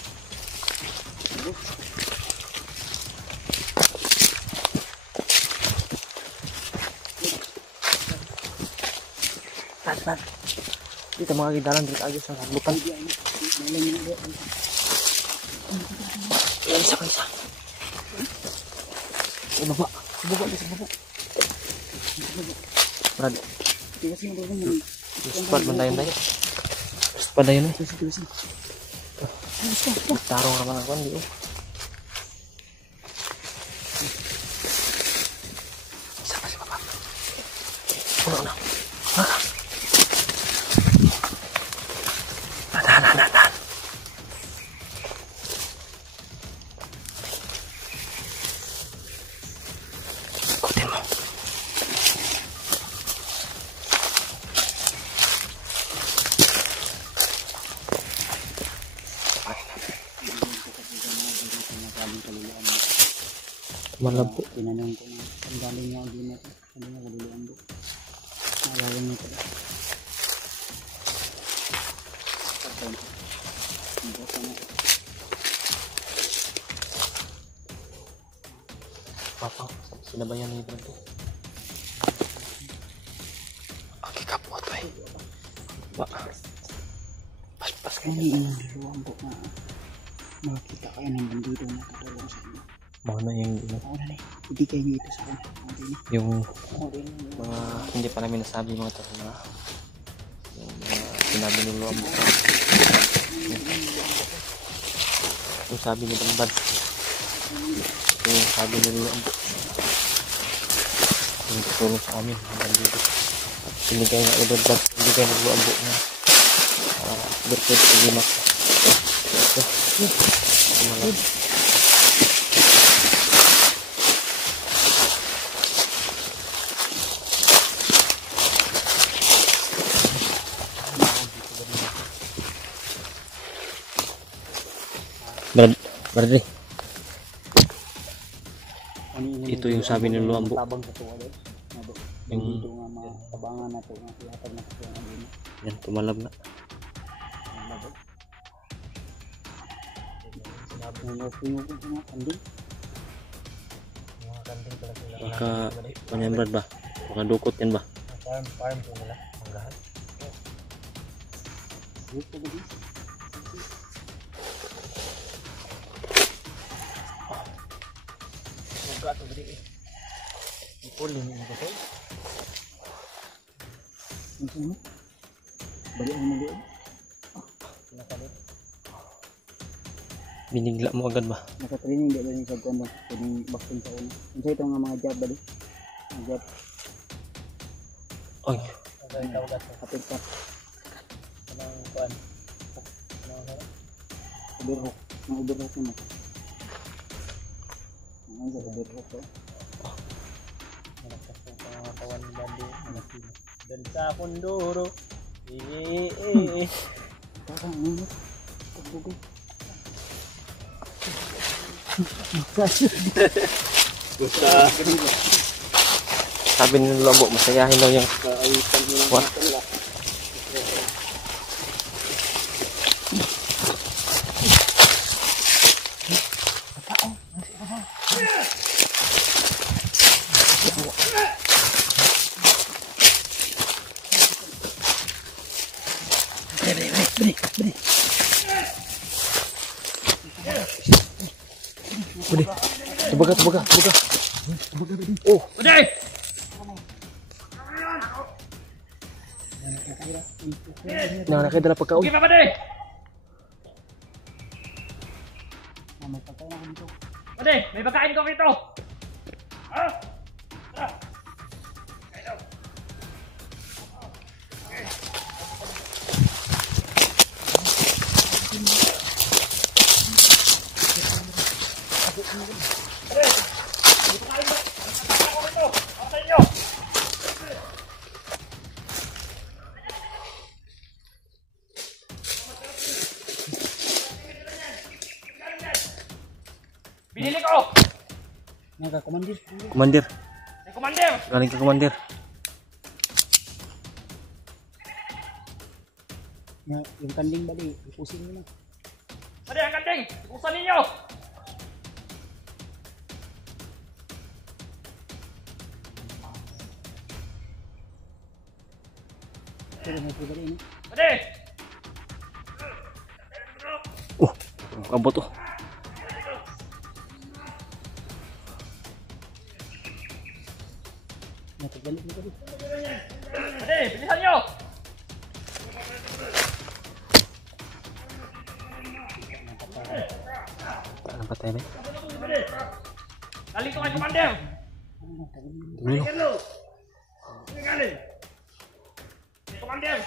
Tad. Dito mga gidalan dito agad sa lupan. Isa ka isa. Sa baba. Sa baba. Brad. Tigas mo ba naman? Spad bandayan tayo. Spad na yun eh. Tarong naman ako. Hindi oh. Isa ka sa baba. Puno na. Dahan. Ikutin mo. Malabo. Tinanong ko na ang galing niya ang ginat. Ano nga kaluluan do? Naalala niya pala. Papa, sinabayan ni Brad to. Okay, kapot eh. Ba. Pas ka Kani ang niluwang po na makita kayo ng bandido na katulong sa inyo. mga na yung Ako na hindi kayo nyo ito sa akin. yung mga hindi pa namin nasabi mga tao na yung mga sinabi ni Luam yung sabi ni Bambad yung sabi ni Luam yung tutulong sa amin hanggang dito at sinigay na Bambad sinigay ng Luam na birthday sa limak kumalag Bradley, ito yung sabi ng Luambo. Tabang sa tuwa doon. Yung dito nga mga tabangan na ito. Ihatag na ito ang dito. Yan, tumalab na. Nanosin mo kung mga kanding. Baka, ano yan Brad ba? Baka dukot yan ba? Farm po nila. Ang lahat. Dito ba dito? Gato beri eh. Ipulin mo ko. Ano? Balik mo mali. Nakalit. Binigla mo agad ba? Naka-training di ba ni sa kuan ba? Training boxing sa una. Unsa ito nga mga job ba di? Mga job. Oy. Kapit ka. Anong kuan? Overhook. Mga overhook mo. Ano sa overhook ko? Malakas ang pangatawan ng bandi. Dan sa Kondoro. Parang ano? Pagbugo. Sabi ni Lobo, masayahin daw yung Kaawitan mo lang What? pala. Tubaga. Oh, Uday! nakakita na pagkaon. Okay pa ba day? May pagkain ako dito. Uday, may pagkain ko rito. Ha? Binili ko! Nagka-commander. Komandir, May commander! galing ka komandir. Yung kanding ba di? Ipusin mo na. Uday, ang kanding! Usan ninyo! Pero may pwede rin. Uday! Oh, abot oh. Natagalit mo ka dito. Uday, bilisan nyo! Ano pa tayo ba? Galing ko kay commander! Dulo. Galing! Hey, commander!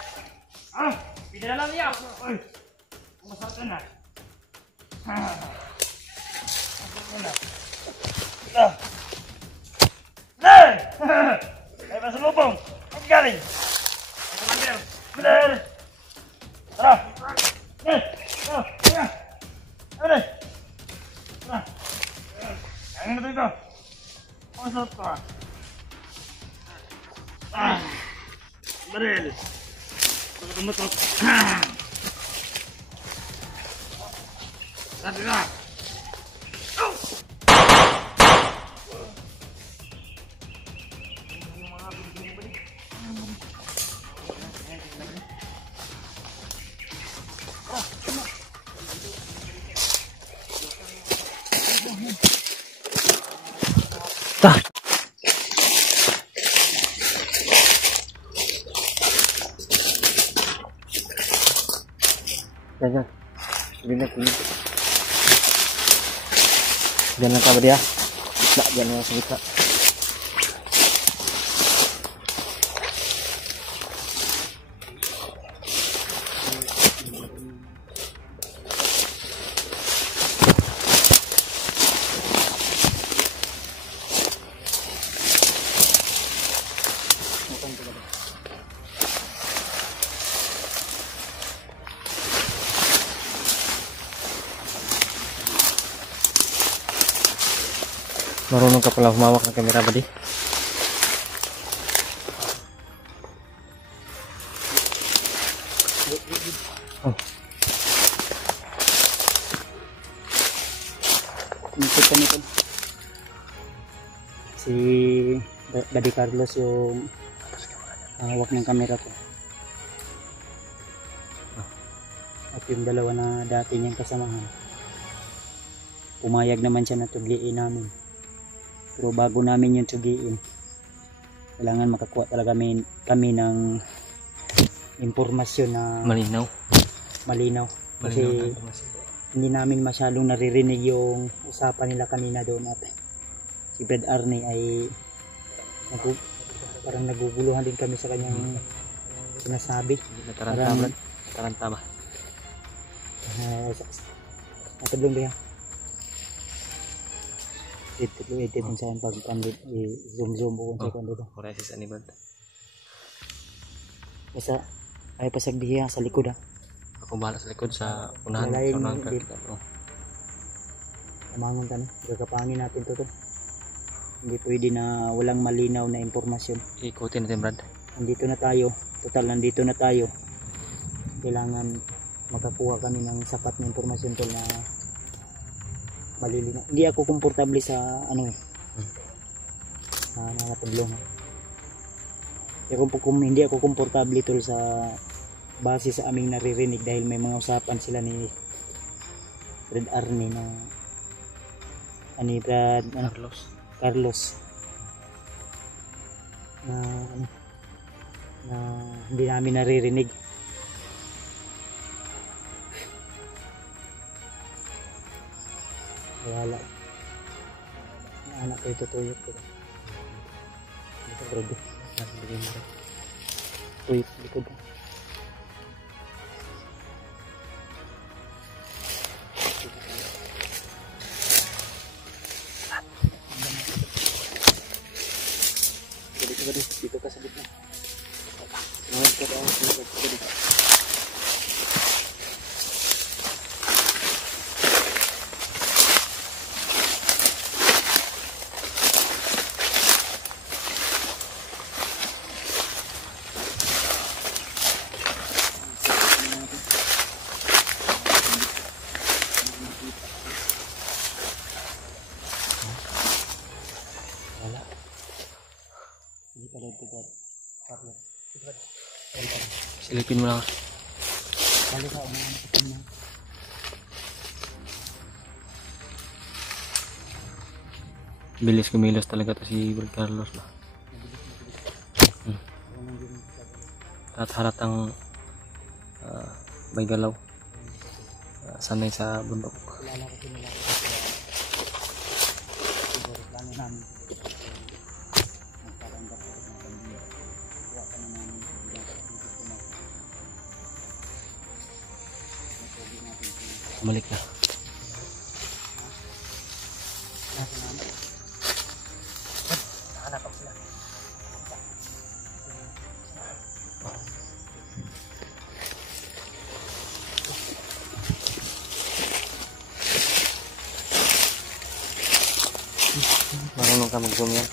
Ah! Pinadala niya! Ay! Masarap na! Ay, pasalubong! Ang galing! Hey, commander! Commander! Tara! Eh! Oh! Tara! Tara! Tara! Kain mo dito! Masarap ka! Ah! Baril! Pagkamatok! Sabi ka! Ta. Jangan. Jangan kabar dia. Tak jangan cerita. Marunong ka pala humawak ng kamera ba di? Oh. Ikot kami ito. Si Daddy Carlos yung hawak ng kamera ko. At yung dalawa na dati niyang kasamahan. Pumayag naman siya na tugliin namin. Pero bago namin yung tugiin, kailangan makakuha talaga kami ng impormasyon na Malinaw. malinaw. Kasi hindi namin masyadong naririnig yung usapan nila kanina doon at si Brad Arnie ay parang naguguluhan din kami sa kanyang sinasabi. Taranta, Brad. Taranta ba? Natablong ba yan? Ito kung saan pag-pandit zoom po kung saan pandito. Koresis ani Brad. Basta ay pasagdiya sa likod ha. Ako bahala sa likod sa unahan. Lalayin Sa unahan mo, ka. dito. Kamangon ka na. Gagapangin natin to. Hindi pwede na walang malinaw na impormasyon. Ikutin natin Brad. Nandito na tayo. Total nandito na tayo. Kailangan makakuha kami ng sapat na impormasyon tol na malilinaw. Hindi ako komportable sa ano eh. Nakatablong. Hindi ako komportable tol sa base sa aming naririnig dahil may mga usapan sila ni Brad Arnie na Carlos na hindi namin naririnig. Wala. Anak ko ito tuyok ko. Dito bro. Tuyok likod. Dito ka sa gitna. Nawag ka daw sa gitna. Hindi pala ito ba? Carlos. Silipin mo lang. Balik ka, umahan ko na. Bilis kumilos talaga to si Brad Carlos ba. At halatang may galaw. Sanay sa bundok. Kilala ko sila. Siguro plano namin. Balik na. Hanap ako sila. Marunong ka mag-zoom yan.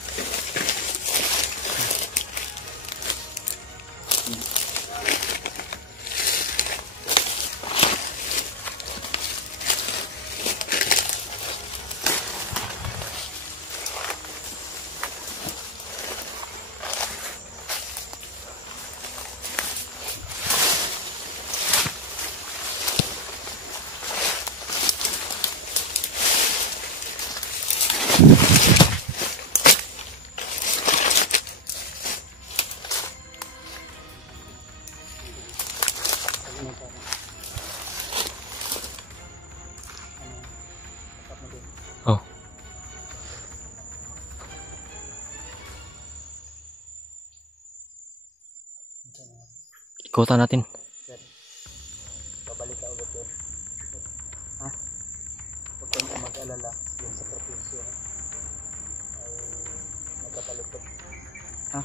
Oh. Ikutan natin. Babalik ka ulit yun. Ha? Huwag kang mag-alala yung sa propensyo ay nagkapalipot. Ha?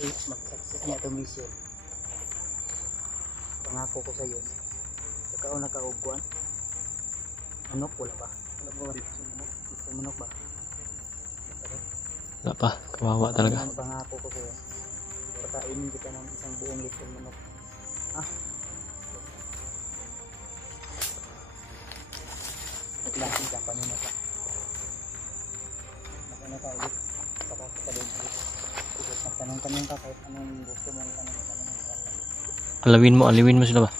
Mag-success niya itong mission. Pangako ko sa iyo. Pagkaon nakaugwan. Manok wala ba? Wala ba rin sa manok ba? Wala pa. Kawawa talaga. Pangako ko sa iyo. Pagkainin kita ng isang buong litong manok. Ha? Naglasin ka pa nila pa. Magkano ka ulit? Pakakasalin ulit. Magtanong-tanong ka kahit anong gusto mong tanong-tanong ka. Aliwin mo sila ba?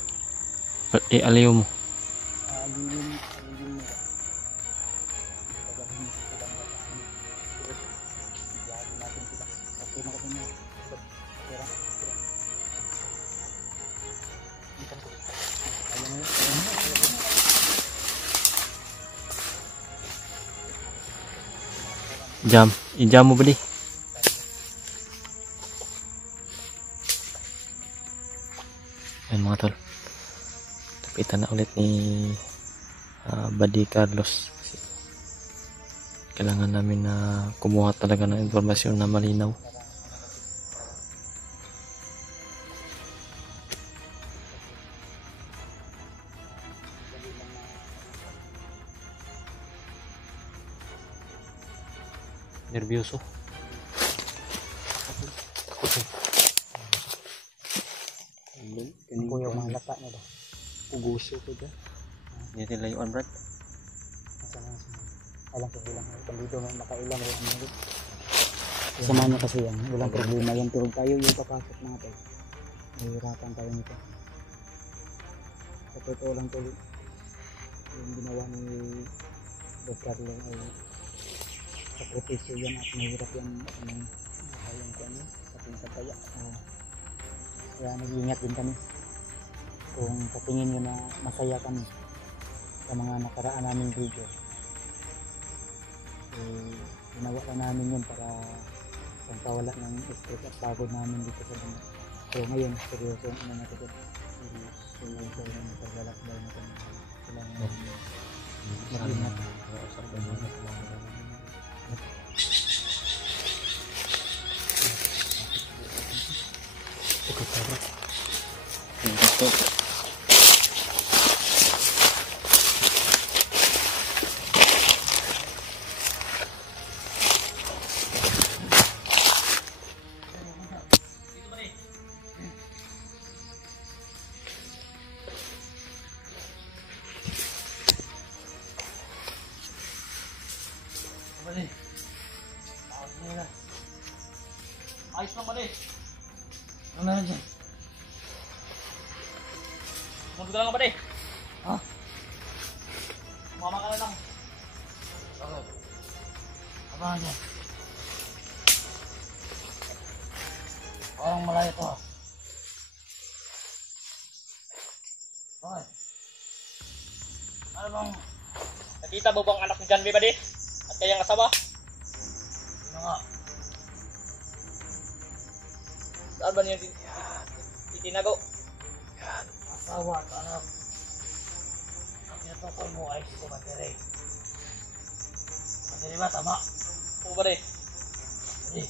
Aliw mo. Aliwin mo ba? Pagahin mo sila ng bataan. Iyahin natin sila. Okay na kasi mo. Pera. Ayaw mo. Jam. I-jam mo ba di? Ayan mga tol. Tapitan na ulit ni Buddy Carlos. Kasi kailangan namin na kumuha talaga ng informasyon na malinaw. Nervyoso. Kung yung mga lata na ba? Uguso ko dyan. Hindi layuan, Brad. Nasa mga alam ko bilang pandido makailang rin ang sama niya kasi yan, walang problema yan, pero tayo yung papasok natin, mahirapan tayo nito. Sa totoo lang tuloy, yung ginawa ni Bob Carlo ay sakripisyo yan at mahirap yan yung kanya sa pinagkataya. Kaya nag-iingat din kami kung sa tingin nyo na masaya kami sa mga nakaraan naming video. Ginawa ka namin yun para pagkawala ng stress at pagod namin dito sa banda. So ngayon, seryoso yung ano natin dito. Seryoso yung paglalakbay natin. Kailangan mag-ingat. Ayos lang ba di? Ano na dyan? Munod ka lang ba di? Ha? Mama ka na lang. Abangan dyan. Parang malayo to. Okay. Ano bang? Nakita mo bang anak ni John B ba di? At kayang asawa? Ano nga? Saan ba niya itinago? Asawa at anak. Ang tinutukoy mo ay si Materi. Materi ba? Tama. Oo ba di? Hindi.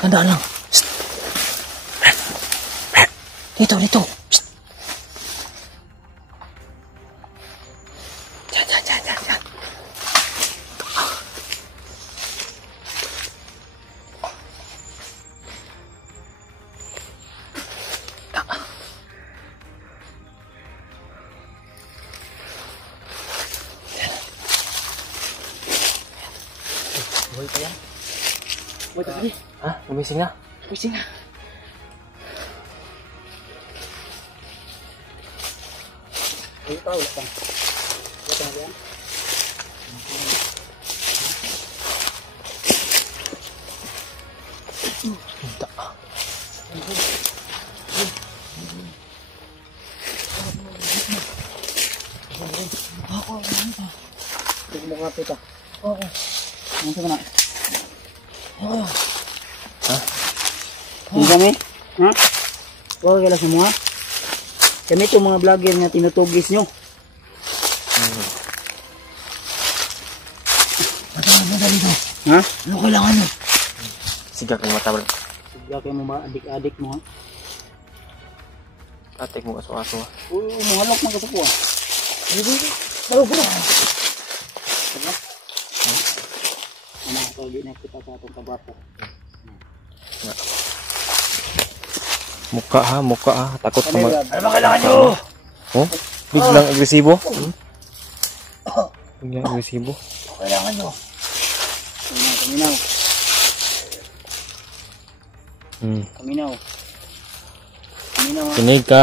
Tandaan lang. Shh. Dito. Shh. Diyan. Buhay pa yan. Ha? Gumising na? Pusing na. Ay, ito, wala pang. Wala pang yan. Ito mo nga pita. Oo. Ano ka na? Oo. Ha? Hindi kami? Ha? Huwag kailan sa mga? Kami itong mga vlogger na tinutugis nyo. Matawag mo dito. Ha? Ano kailangan nyo? Siga kang matabal. Sigla kayo mo ba? Adik-adik mo ha? Atik mo aso-aso. Oo, mahalok mga kasupo ha? Hindi. Taro bro. Diba? Ano ito, di na kita sa atong kabato. Muka ha. Takot ka mag... Ano ba kailangan nyo? Oh? Biglang agresibo? Biglang agresibo? Ano kailangan nyo? Kaminaw. Kaminaw. Kaminaw ha? Kinig ka.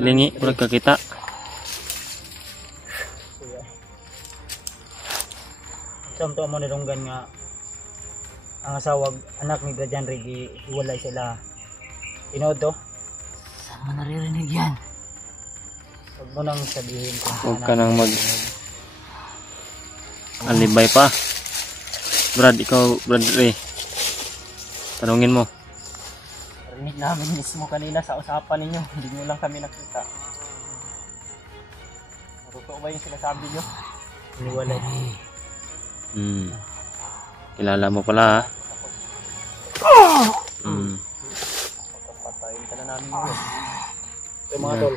Lingi, kurang ka kita. Samto mo nilunggan nga ang asawag anak ni Brad Janry iwalay sila Inodo. Saan mo naririnig yan? Huwag mo nang sabihin kung Huwag ka nang mag... alibay pa. Brad, ikaw, Brad Ray. Tanungin mo. Narinig namin mismo kanina sa usapan ninyo. Hindi nyo lang kami nakita. Totoo ba yung sinasabi nyo? iniwalay. Kilala mo pala ha. Patayin ka na namin yun. So mga tol,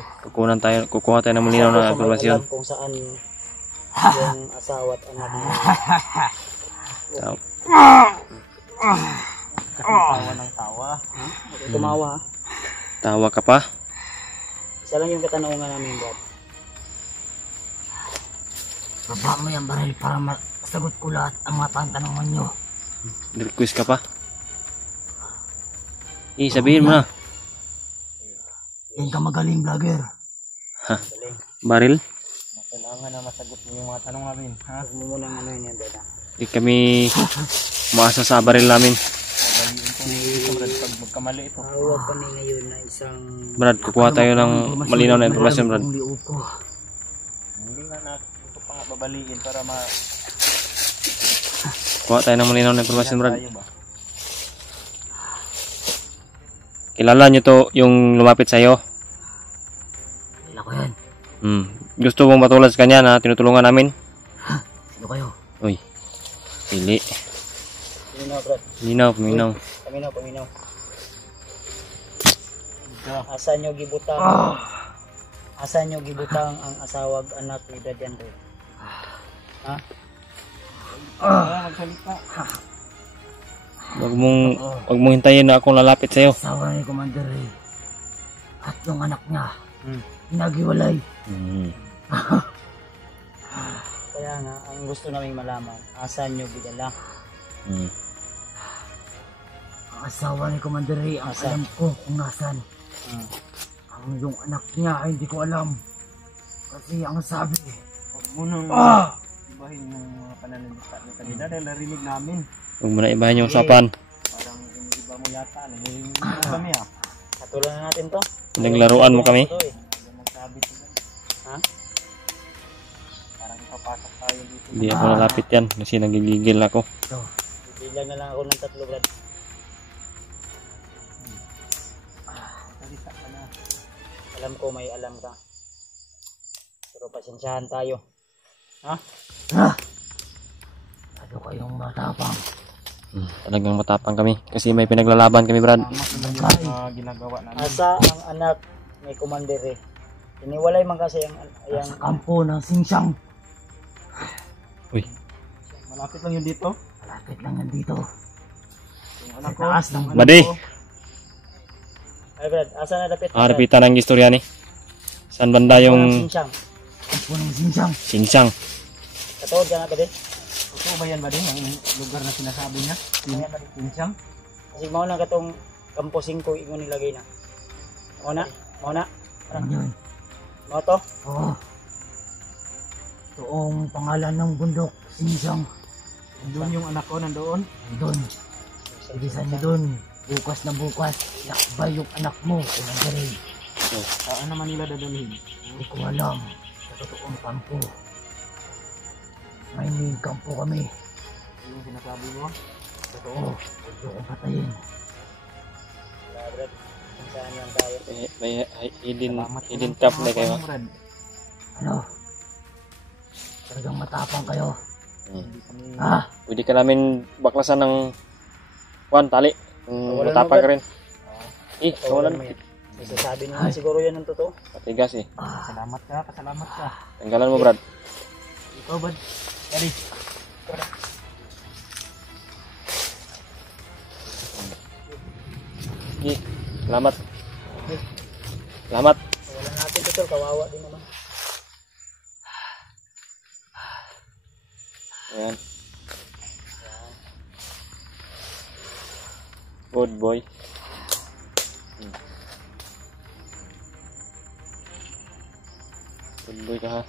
Kukuha tayo ng malinaw na alam informasyon. kung saan yung asawa at anak niya. Tawa ng tawa. Tumawa ha. Tawa ka pa? Isa lang yung katanungan namin, Brad. Baba mo yung baril para masagot ko lahat ang mga tantanungan nyo. Request ka pa? Sabihin mo na. Yan ka magaling vlogger. Ha? Baril? Kailangan na masagot mo yung mga tanong namin. Ha? Huwag mo munang ano yun yan, Brad. Di kami umaasa sa baril namin. Baliin ko ito, Brad, pag magkamali ito. Huwag kami ngayon na isang... Brad, kukuha tayo ng malinaw na informasyon, Brad. Hindi nga na ito pa nga babaliin para Kuha tayo ng malinaw na informasyon, Brad. tayo ba? Kilala nyo to yung lumapit sa'yo? Kailan ko yan? Gusto mong matulad sa kanya na tinutulungan namin? Sino kayo? Uy, pili. Paminaw, Brad. Paminaw. Paminaw. Asa nyo gibutang... Asa nyo gibutang ang asawag anak ni Brad Janry? Ha? Magsalita. Huwag mong hintayin na akong lalapit sa'yo. Asawa ni Commander Ray. At yung anak niya. Nagiwalay. Kaya nga, ang gusto naming malaman, asan nyo bidala? Mm. Ang asawa ni Commander Ray, ang alam ko kung nasan. Ang yung anak niya ay hindi ko alam. Kasi ang sabi, Huwag mo nang ibahin yung mga pananalita niya kanina dahil narinig namin. Huwag mo na ibahin yung usapan. Parang iniba mo yata. Naghihingi mo kami ha. Katulan na natin to. Naglaruan mo kami. Ito, eh. Yung magsabi ko na. Ha? Parang ipapasok tayo dito. Hindi ako lalapit yan kasi nagigigil ako. Ito. Bibilang na lang ako ng 3, Brad. Salita ka na. Alam ko may alam ka. Pero pasensyahan tayo. Ha? Ano kayong matapang? Talagang matapang kami kasi may pinaglalaban kami, Brad. Mga ginagawa namin. Asa ang anak ni Commander Ray? Iniwalay man kasi ang kampo ng Singsang. Uy, Malapit lang yun dito. Malapit lang yan dito. Yung anak ko. Taas ng Badi, Ay Brad, asa na dapit? harapitan ang istorya ni. Saan banda yung Singsang. po ng sinsang. Sinsang. Katuod ka na ba din? Totoo ba yan ba din ang lugar na sinasabi niya? Pinsang? Kasi mao na katong Kampo 5 ingon nilagay na. Mao na. Parang yun. Mao to. Oo. Toong pangalan ng bundok, Sinsang. Doon yung anak ko, nandoon? Doon. Ibisan niya doon. Bukas na bukas, lakbay yung anak mo, pinagaling. Saan naman nila dadalhin? Hindi ko alam. Sa totoong kampo. May kampo kami. Yung sinasabi mo? Totoo. Huwag kong patayin. Wala, Brad. Kung saan lang tayo. May hidden trap na kayo. Ano? Talagang matapang kayo. Pwede ka namin baklasan ng tali. Kawalan Matapang mo, ka rin. Kawalan Kawalan. mo yan. Isasabi naman siguro yan ng totoo. Matigas eh. Salamat ka, pasalamat ka. Tanggalan mo, Brad. Ikaw ba? Daddy. Salamat. Salamat. Kawalan natin ito, kawawa din naman. Ayan. Good boy. Good boy ka ha.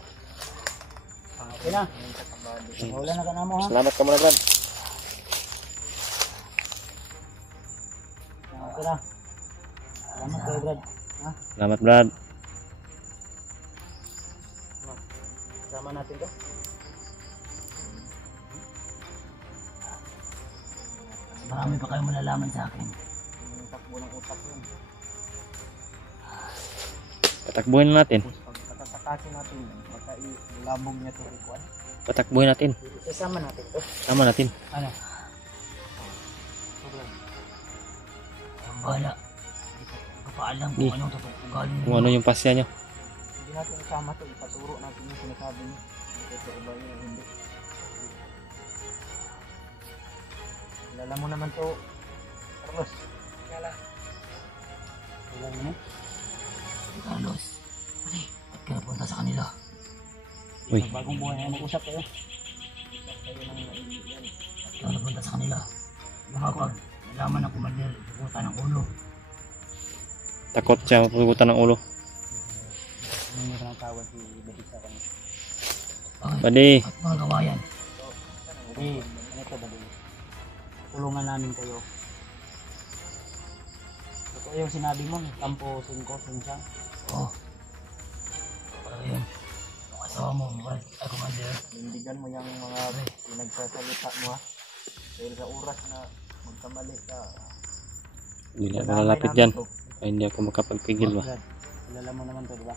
Okay na. Kawalan na ka na mo ha. Salamat ka muna, Brad. Okay na. Salamat kayo, Brad. Ha? Salamat, Brad. Kasama natin to. Marami pa kayong malalaman sa akin. Yung takbo ng utak yun. Patakbuhin natin. Pag patatakasin natin yun, baka ilabog niya ito ikuan. Patakbuhin natin. Isama natin to. Sama natin. Ano? Ang bahala. Hindi ko pa alam kung anong totoong ugali Kung ano yung pasya nyo. Hindi natin isama to. Ipaturo natin yung sinasabi niyo. Hindi ko ba yun o hindi. Kilala mo naman to, Carlos. Kilala. Kilala mo na? Carlos, pare, ba't ka napunta sa kanila? Uy. Bagong buhay na mag-usap kayo. Ba't ka napunta sa kanila? Baka pag nalaman ng kumander, pupunta ng ulo. Takot siya mapugutan ng ulo. Ano yung tawag si David sa kanya? Bakit? Badi. At mga gawayan. Hindi, ano ito ba din? Tulungan namin kayo. Ito yung sinabi mo, Kampo 5, Sinsang. Oo. Para yun. Yung asawa mo, ay kumander. Lindigan mo yung mga pinagsasalita mo ha. Dahil sa oras na magkamali ka. Hindi na malalapit dyan. Ay, hindi ako makapagpigil ba. Brad, kilala mo naman to, di ba?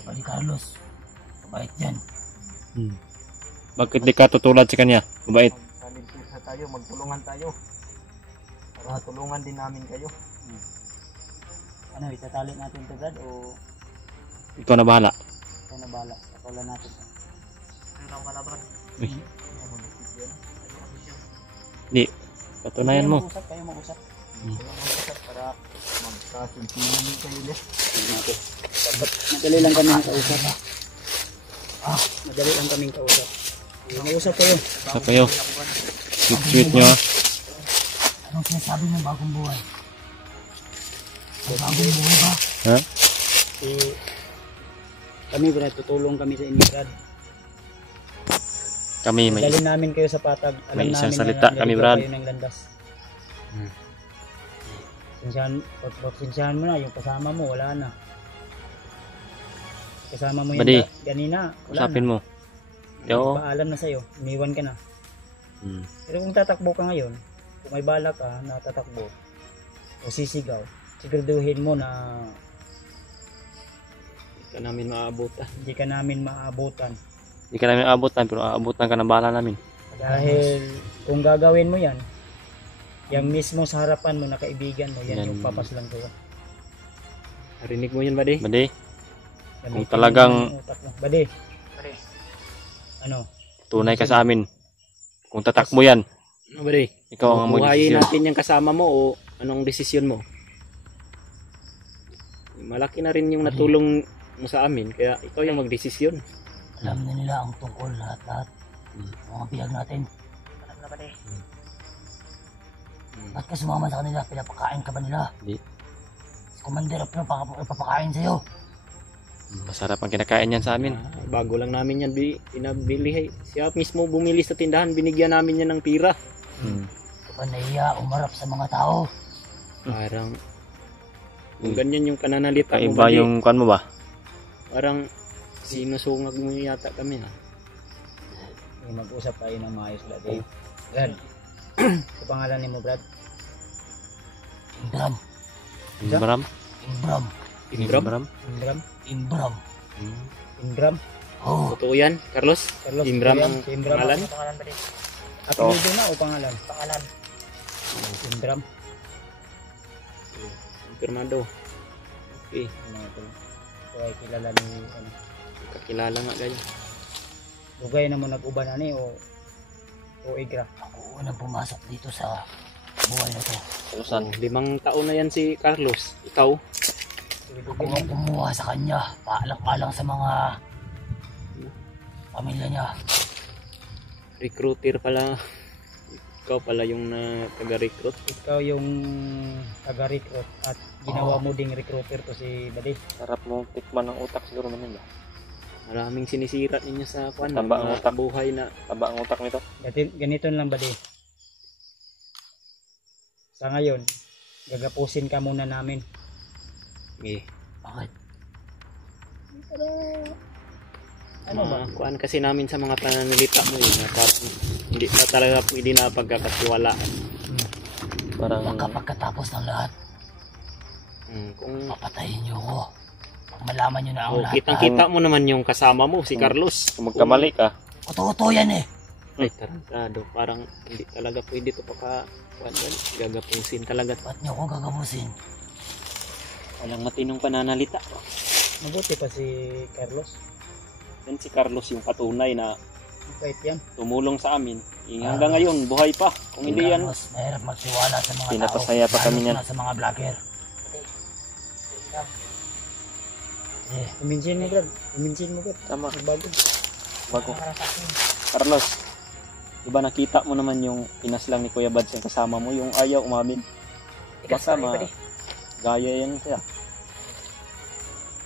Pwede Carlos, mabait yan. Bakit di ka tutulad sa kanya? Mabait. Magsaligsis na tayo, magtulungan tayo. Para tulungan din namin kayo. Ano, itatali natin to, Brad, o Ikaw na bahala. ito na bala? Patulan natin. Ano lang pala, Brad? Uy. Di. Patunayan mo. Kayo mag-usap. Mag-usap para magkasinsinan kayo ulit. Madali lang kami kausap. Madali lang kaming kausap. Mag-usap kayo. Sa kayo. Sweet nyo ha. Anong sinasabi mo bagong buhay? May bagong buhay ba? Ha? Kami, Brad, tutulong kami sa inyo, Brad. Kami may Dalhin namin kayo sa patag. Alam may isang namin salita na kami, naliligaw Brad. kayo ng landas. Sinsahan mo na, yung kasama mo, wala na. Kasama mo Badi, yung ganina, wala usapin na. mo. Yo. Paalam na sa'yo, iniwan ka na. Pero kung tatakbo ka ngayon, kung may bala ka na tatakbo, o sisigaw, siguraduhin mo na Hindi ka namin maabutan. hindi ka namin maabutan. Hindi ka namin aabutan pero aabutan ka ng bala namin. Dahil kung gagawin mo yan, yung mismo sa harapan mo na kaibigan mo, yan Yan. yung papaslan ko. Narinig mo yun, Badi? Badi, Gamitin Kung talagang- mo yung utak mo. Badi, ano? tunay ka sa amin. Kung tatakbo yan, Ano, Badi? ikaw ang Buhayin magdesisyon. natin yung kasama mo o anong desisyon mo? Malaki na rin yung natulong mo sa amin, kaya ikaw yung magdesisyon. Alam na nila ang tungkol lahat-lahat. Mga biyag natin. Alam na ba eh? Ba't ka sumama sa kanila? Pinapakain ka ba nila? Hindi. Si Commander pinapakain sa'yo. Masarap ang kinakain yan sa amin. Bago lang namin yan pinabili. Siya mismo bumili sa tindahan, binigyan namin yan ng pira. Ito pa nahiya, umarap sa mga tao. Parang kung ganyan yung pananalita mo, Kaiba yung kan mo ba? parang sinusungag mo yata kami. Mag-usap tayo ng maayos, Brad. Brad, ito pangalan mo, Brad? Imbram. Imbram? Imbram. Imbram? Imbram? Imbram. Imbram? Oh. Totoo yan, Carlos? Carlos, Imbram yan. ang Si Imbram. pangalan? Pangalan ba din? Apelido na o pangalan? Pangalan. Imbram. Firmado. Okay, Ano ito? Ito ay kilala ni ano. kakilala nga ganyan. Lugay na mo nag-uban na ni o igra. Ako unang pumasok dito sa buhay na to. Saan? 5 taon na yan si Carlos. Ikaw? Ako ang kumuha sa kanya. Paalang-alang sa mga pamilya niya. Recruiter pala. Ikaw pala yung taga-recruit. Ikaw yung taga-recruit at ginawa mo ding recruiter to si Buddy. Sarap mo tikman ng utak siguro man ba? Maraming sinisira ninyo sa kwan. Taba ang mga utak. buhay na. Taba ang utak nito. Ganito lang Buddy. Sa ngayon, gagapusin ka muna namin. Eh, Bakit? ano ba? Kuan kasi namin sa mga pananalita mo yun. Na parang hindi na talaga pwede na pagkakatiwalaan. Parang Baka pagkatapos ng lahat, Kung papatayin niyo ako. Pag malaman niyo na ang lahat. kitang-kita mo naman yung kasama mo, si Carlos. kung magkamali ka, Totoo yan eh. Ay, tarantado. Parang hindi talaga pwede ito gagapusin talaga. Ba't niyo ako gagamusin? Walang matinong pananalita. Mabuti pa si Carlos. Yan si Carlos yung patunay na Wait yan. tumulong sa amin. Hanggang ngayon, buhay pa. Kung hindi yan, Carlos, mahirap magtiwala sa mga Pinapasaya tao. pa kami Lalo niyan. na sa mga vlogger. Kuminsin mo, Brad. Kuminsin mo, Brad. tama. Bago. Bago. Carlos, diba nakita mo naman yung pinaslang ni Kuya Bads yung kasama mo, yung ayaw umamin. Basta gaya yan siya.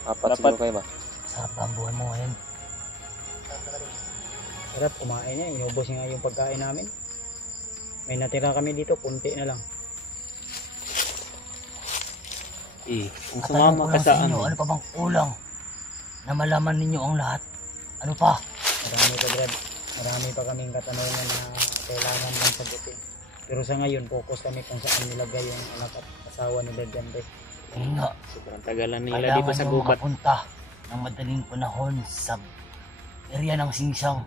Apat siguro kayo ba? Sarap ang buhay mo ngayon. Sarap, kumain niya. Inubos niya nga yung pagkain namin. May natira kami dito, kunti na lang. kung At sumama ka sa inyo, amin, ano pa bang kulang na malaman ninyo ang lahat? Ano pa? Marami pa, Brad. Marami pa kaming katanungan na kailangan ng sagutin. Pero sa ngayon, focus kami kung saan nilagay yung anak at asawa ni Brad Dante. Ayun nga, sobrang tagalan nila kailangan dito sa nyo gubat. makapunta ng madaling panahon sa area ng Singsang.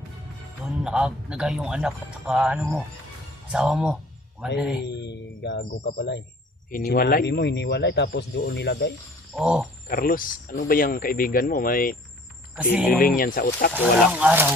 Doon nakalagay yung anak at saka ano mo, asawa mo. Ay, gago ka pala eh. Hiniwalay. Sinabi mo, hiniwalay tapos doon nilagay? Oo. Carlos, ano ba yung kaibigan mo? May Kasi feeling yan sa utak? Wala. Walang araw,